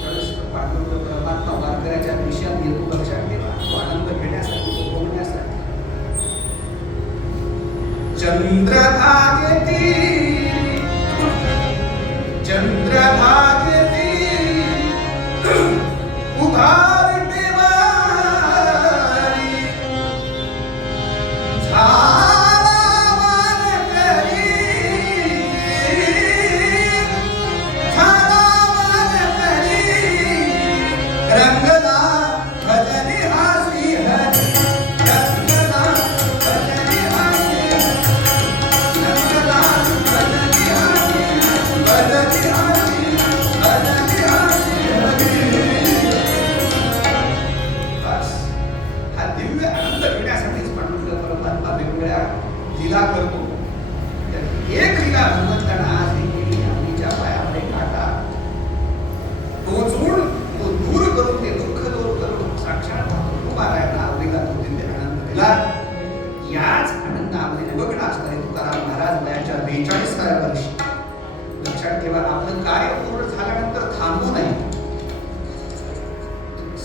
त्यावेळेस पांडुरंग परमात्मा वारकऱ्याच्या विषयात येतो. लक्षात ठेवा, तो आनंद घेण्यासाठी, तो भोगण्यासाठी. चंद्रभागेती चंद्रभागेती उभारते वारी रंगला भजनी हासी हरी, रंगला भजनी हासी, रंगला भजनी हासी, भजनी हासी, भजनी हासी हरी. बस हा दिव्य आनंद घेण्यासाठीच पांडुरंग परमात्मा वेगवेगळ्या लीला करतो. एक लीला भगवंतानं आज ही केली, आमच्या पायामध्ये काटा टोचून तो दूर करून, ते दुःख दूर करून साक्षात तुकोबारायांना आवडीला तो दिव्य आनंद दिला. याच आनंदामध्ये निमग्न असणारे तुकाराम महाराज वयाच्या 42व्या वर्षी. लक्षात ठेवा, आपलं कार्य पूर्ण झाल्यानंतर थांबू नये.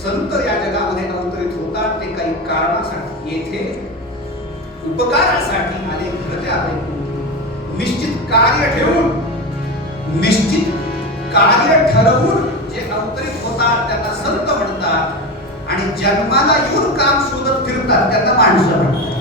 संत या जगामध्ये अवतरित होतात ते काही कारणासाठी, येथे उपकारासाठी आले घडते आले. निश्चित कार्य ठेवून, निश्चित कार्य ठरवून जे अवतरित होतात त्यांना संत म्हणतात, आणि जन्माला येऊन काम शोधत फिरतात त्यांना माणसं म्हणतात.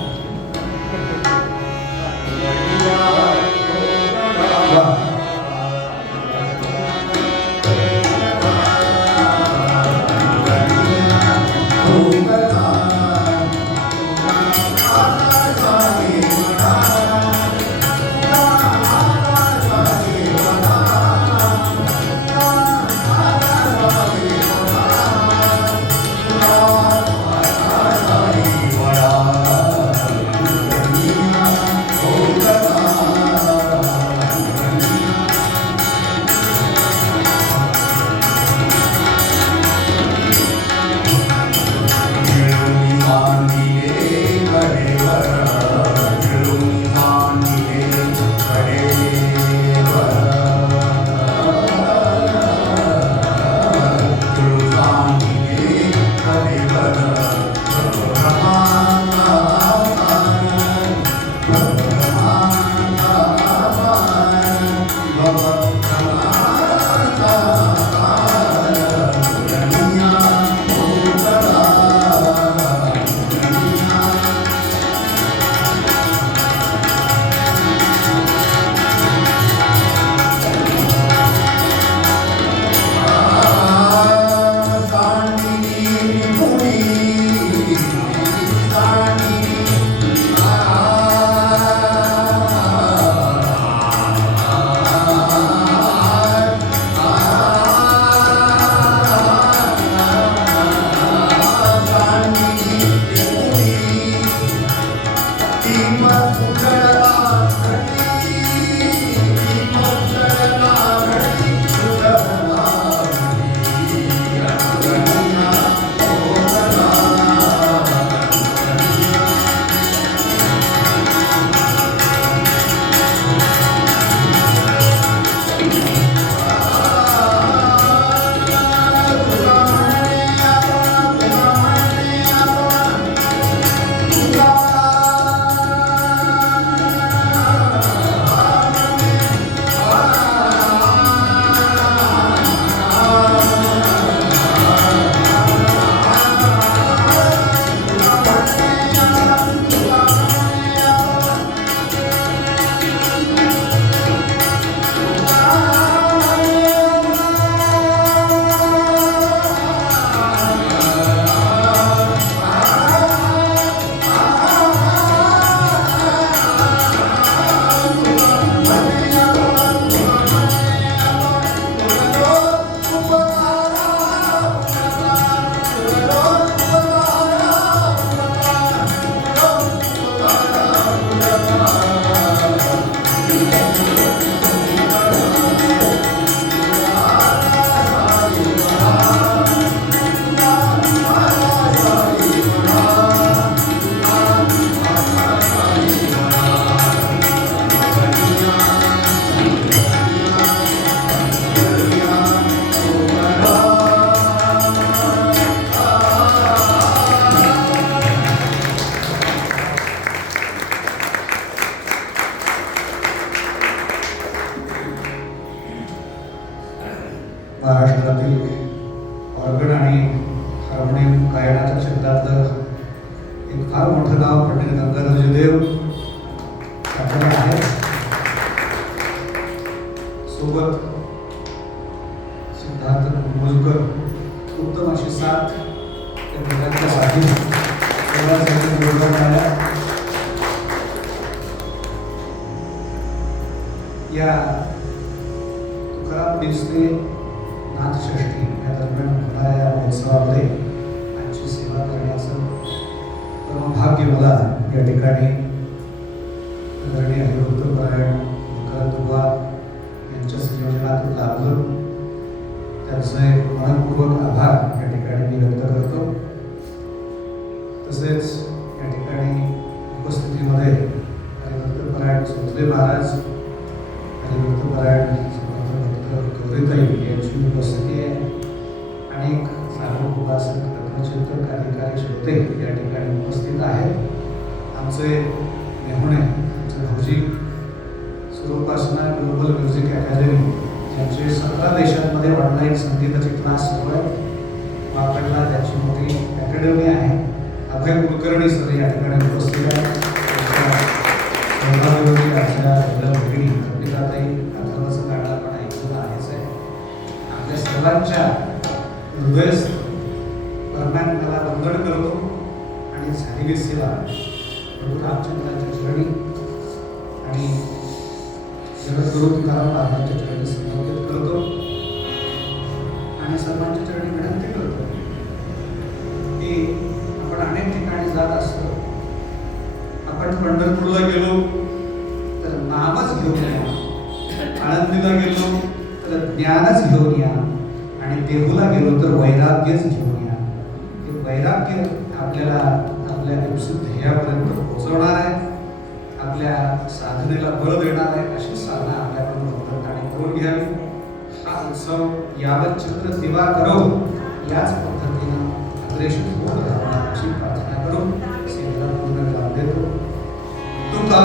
आणि हार्मोनियम गायनाच्या क्षेत्रातलं एक फार मोठं नाव पंडित गंगाधरजी देव आपल्याला आहे. सोबत सिद्धार्थ कुंभोजकर उत्तम अशी साथ त्या दोघांच्या साठी सर्वांसाठी जोडण्यात आल्या. या तुकाराम बिस्ते नाथषष्ठी या दरम्यान होणाऱ्या या महोत्सवामध्ये आमची सेवा करण्याचं परमभाग्य मला या ठिकाणी आदरणीय हरिभक्तपरायण दुवा यांच्या संयोजनातून लाभलं. त्यांचे मनपूर्वक आभार या ठिकाणी मी व्यक्त करतो. तसेच या ठिकाणी उपस्थितीमध्ये हरिभक्तपरायण सोतले महाराज, हरिभक्तपरायण भक्त गौरीताई यांची उपस्थिती आहे. अनेक साधक उपासक तत्वचिंतक अधिकारी श्रोते या ठिकाणी उपस्थित आहेत. आमचे मेहुणे, आमचे भाऊजी सुरोपासना ग्लोबल म्युझिक अकॅडमी यांचे 17 देशांमध्ये ऑनलाईन संगीताचे क्लास सुरू आहेत. वाकडला त्याची मोठी अकॅडमी आहे. अभय कुलकर्णी सर या ठिकाणी उपस्थित आहेत. आमच्या भगिनी अर्पिताताई अथर्वचं गाणं आपण ऐकलं आहेच आहे. आपल्या सर्वांच्या हृदयस्थ दरम्यान त्याला वंदन करतो आणि झालेली सेवा प्रभू रामचंद्राच्या चरणी आणि जगद्गुरु तुकाराम महाराजांच्या चरणी समर्पित करतो आणि सर्वांच्या चरणी विनंती करतो की आपण अनेक ठिकाणी जात असतो. आपण पंढरपूरला गेलो तर नामच घेऊन या, आळंदीला गेलो तर ज्ञानच घेऊन या आणि देहूला गेलो तर वैराग्यच घेऊन या. हे वैराग्य आपल्याला आपल्या निश्चित ध्येयापर्यंत पोहोचवणार आहे, आपल्या साधनेला बळ देणार आहे. अशी साधना आपल्याकडून भक्तांनी करून घ्यावी. हा उत्सव यावत चंद्र दिवा करो याच पद्धतीनं अग्रेषित होत राहावा अशी प्रार्थना करून सेवेला पूर्ण विराम देतो. तुका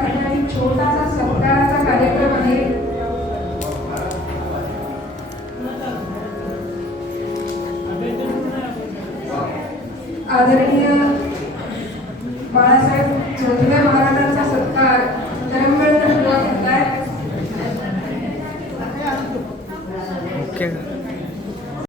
ठिकाणी छोटासा सत्काराचा कार्यक्रम आहे. आदरणीय बाळासाहेब जोतिबा महाराजांचा सत्कार तरंगळपूर्वक घेतलाय. ओके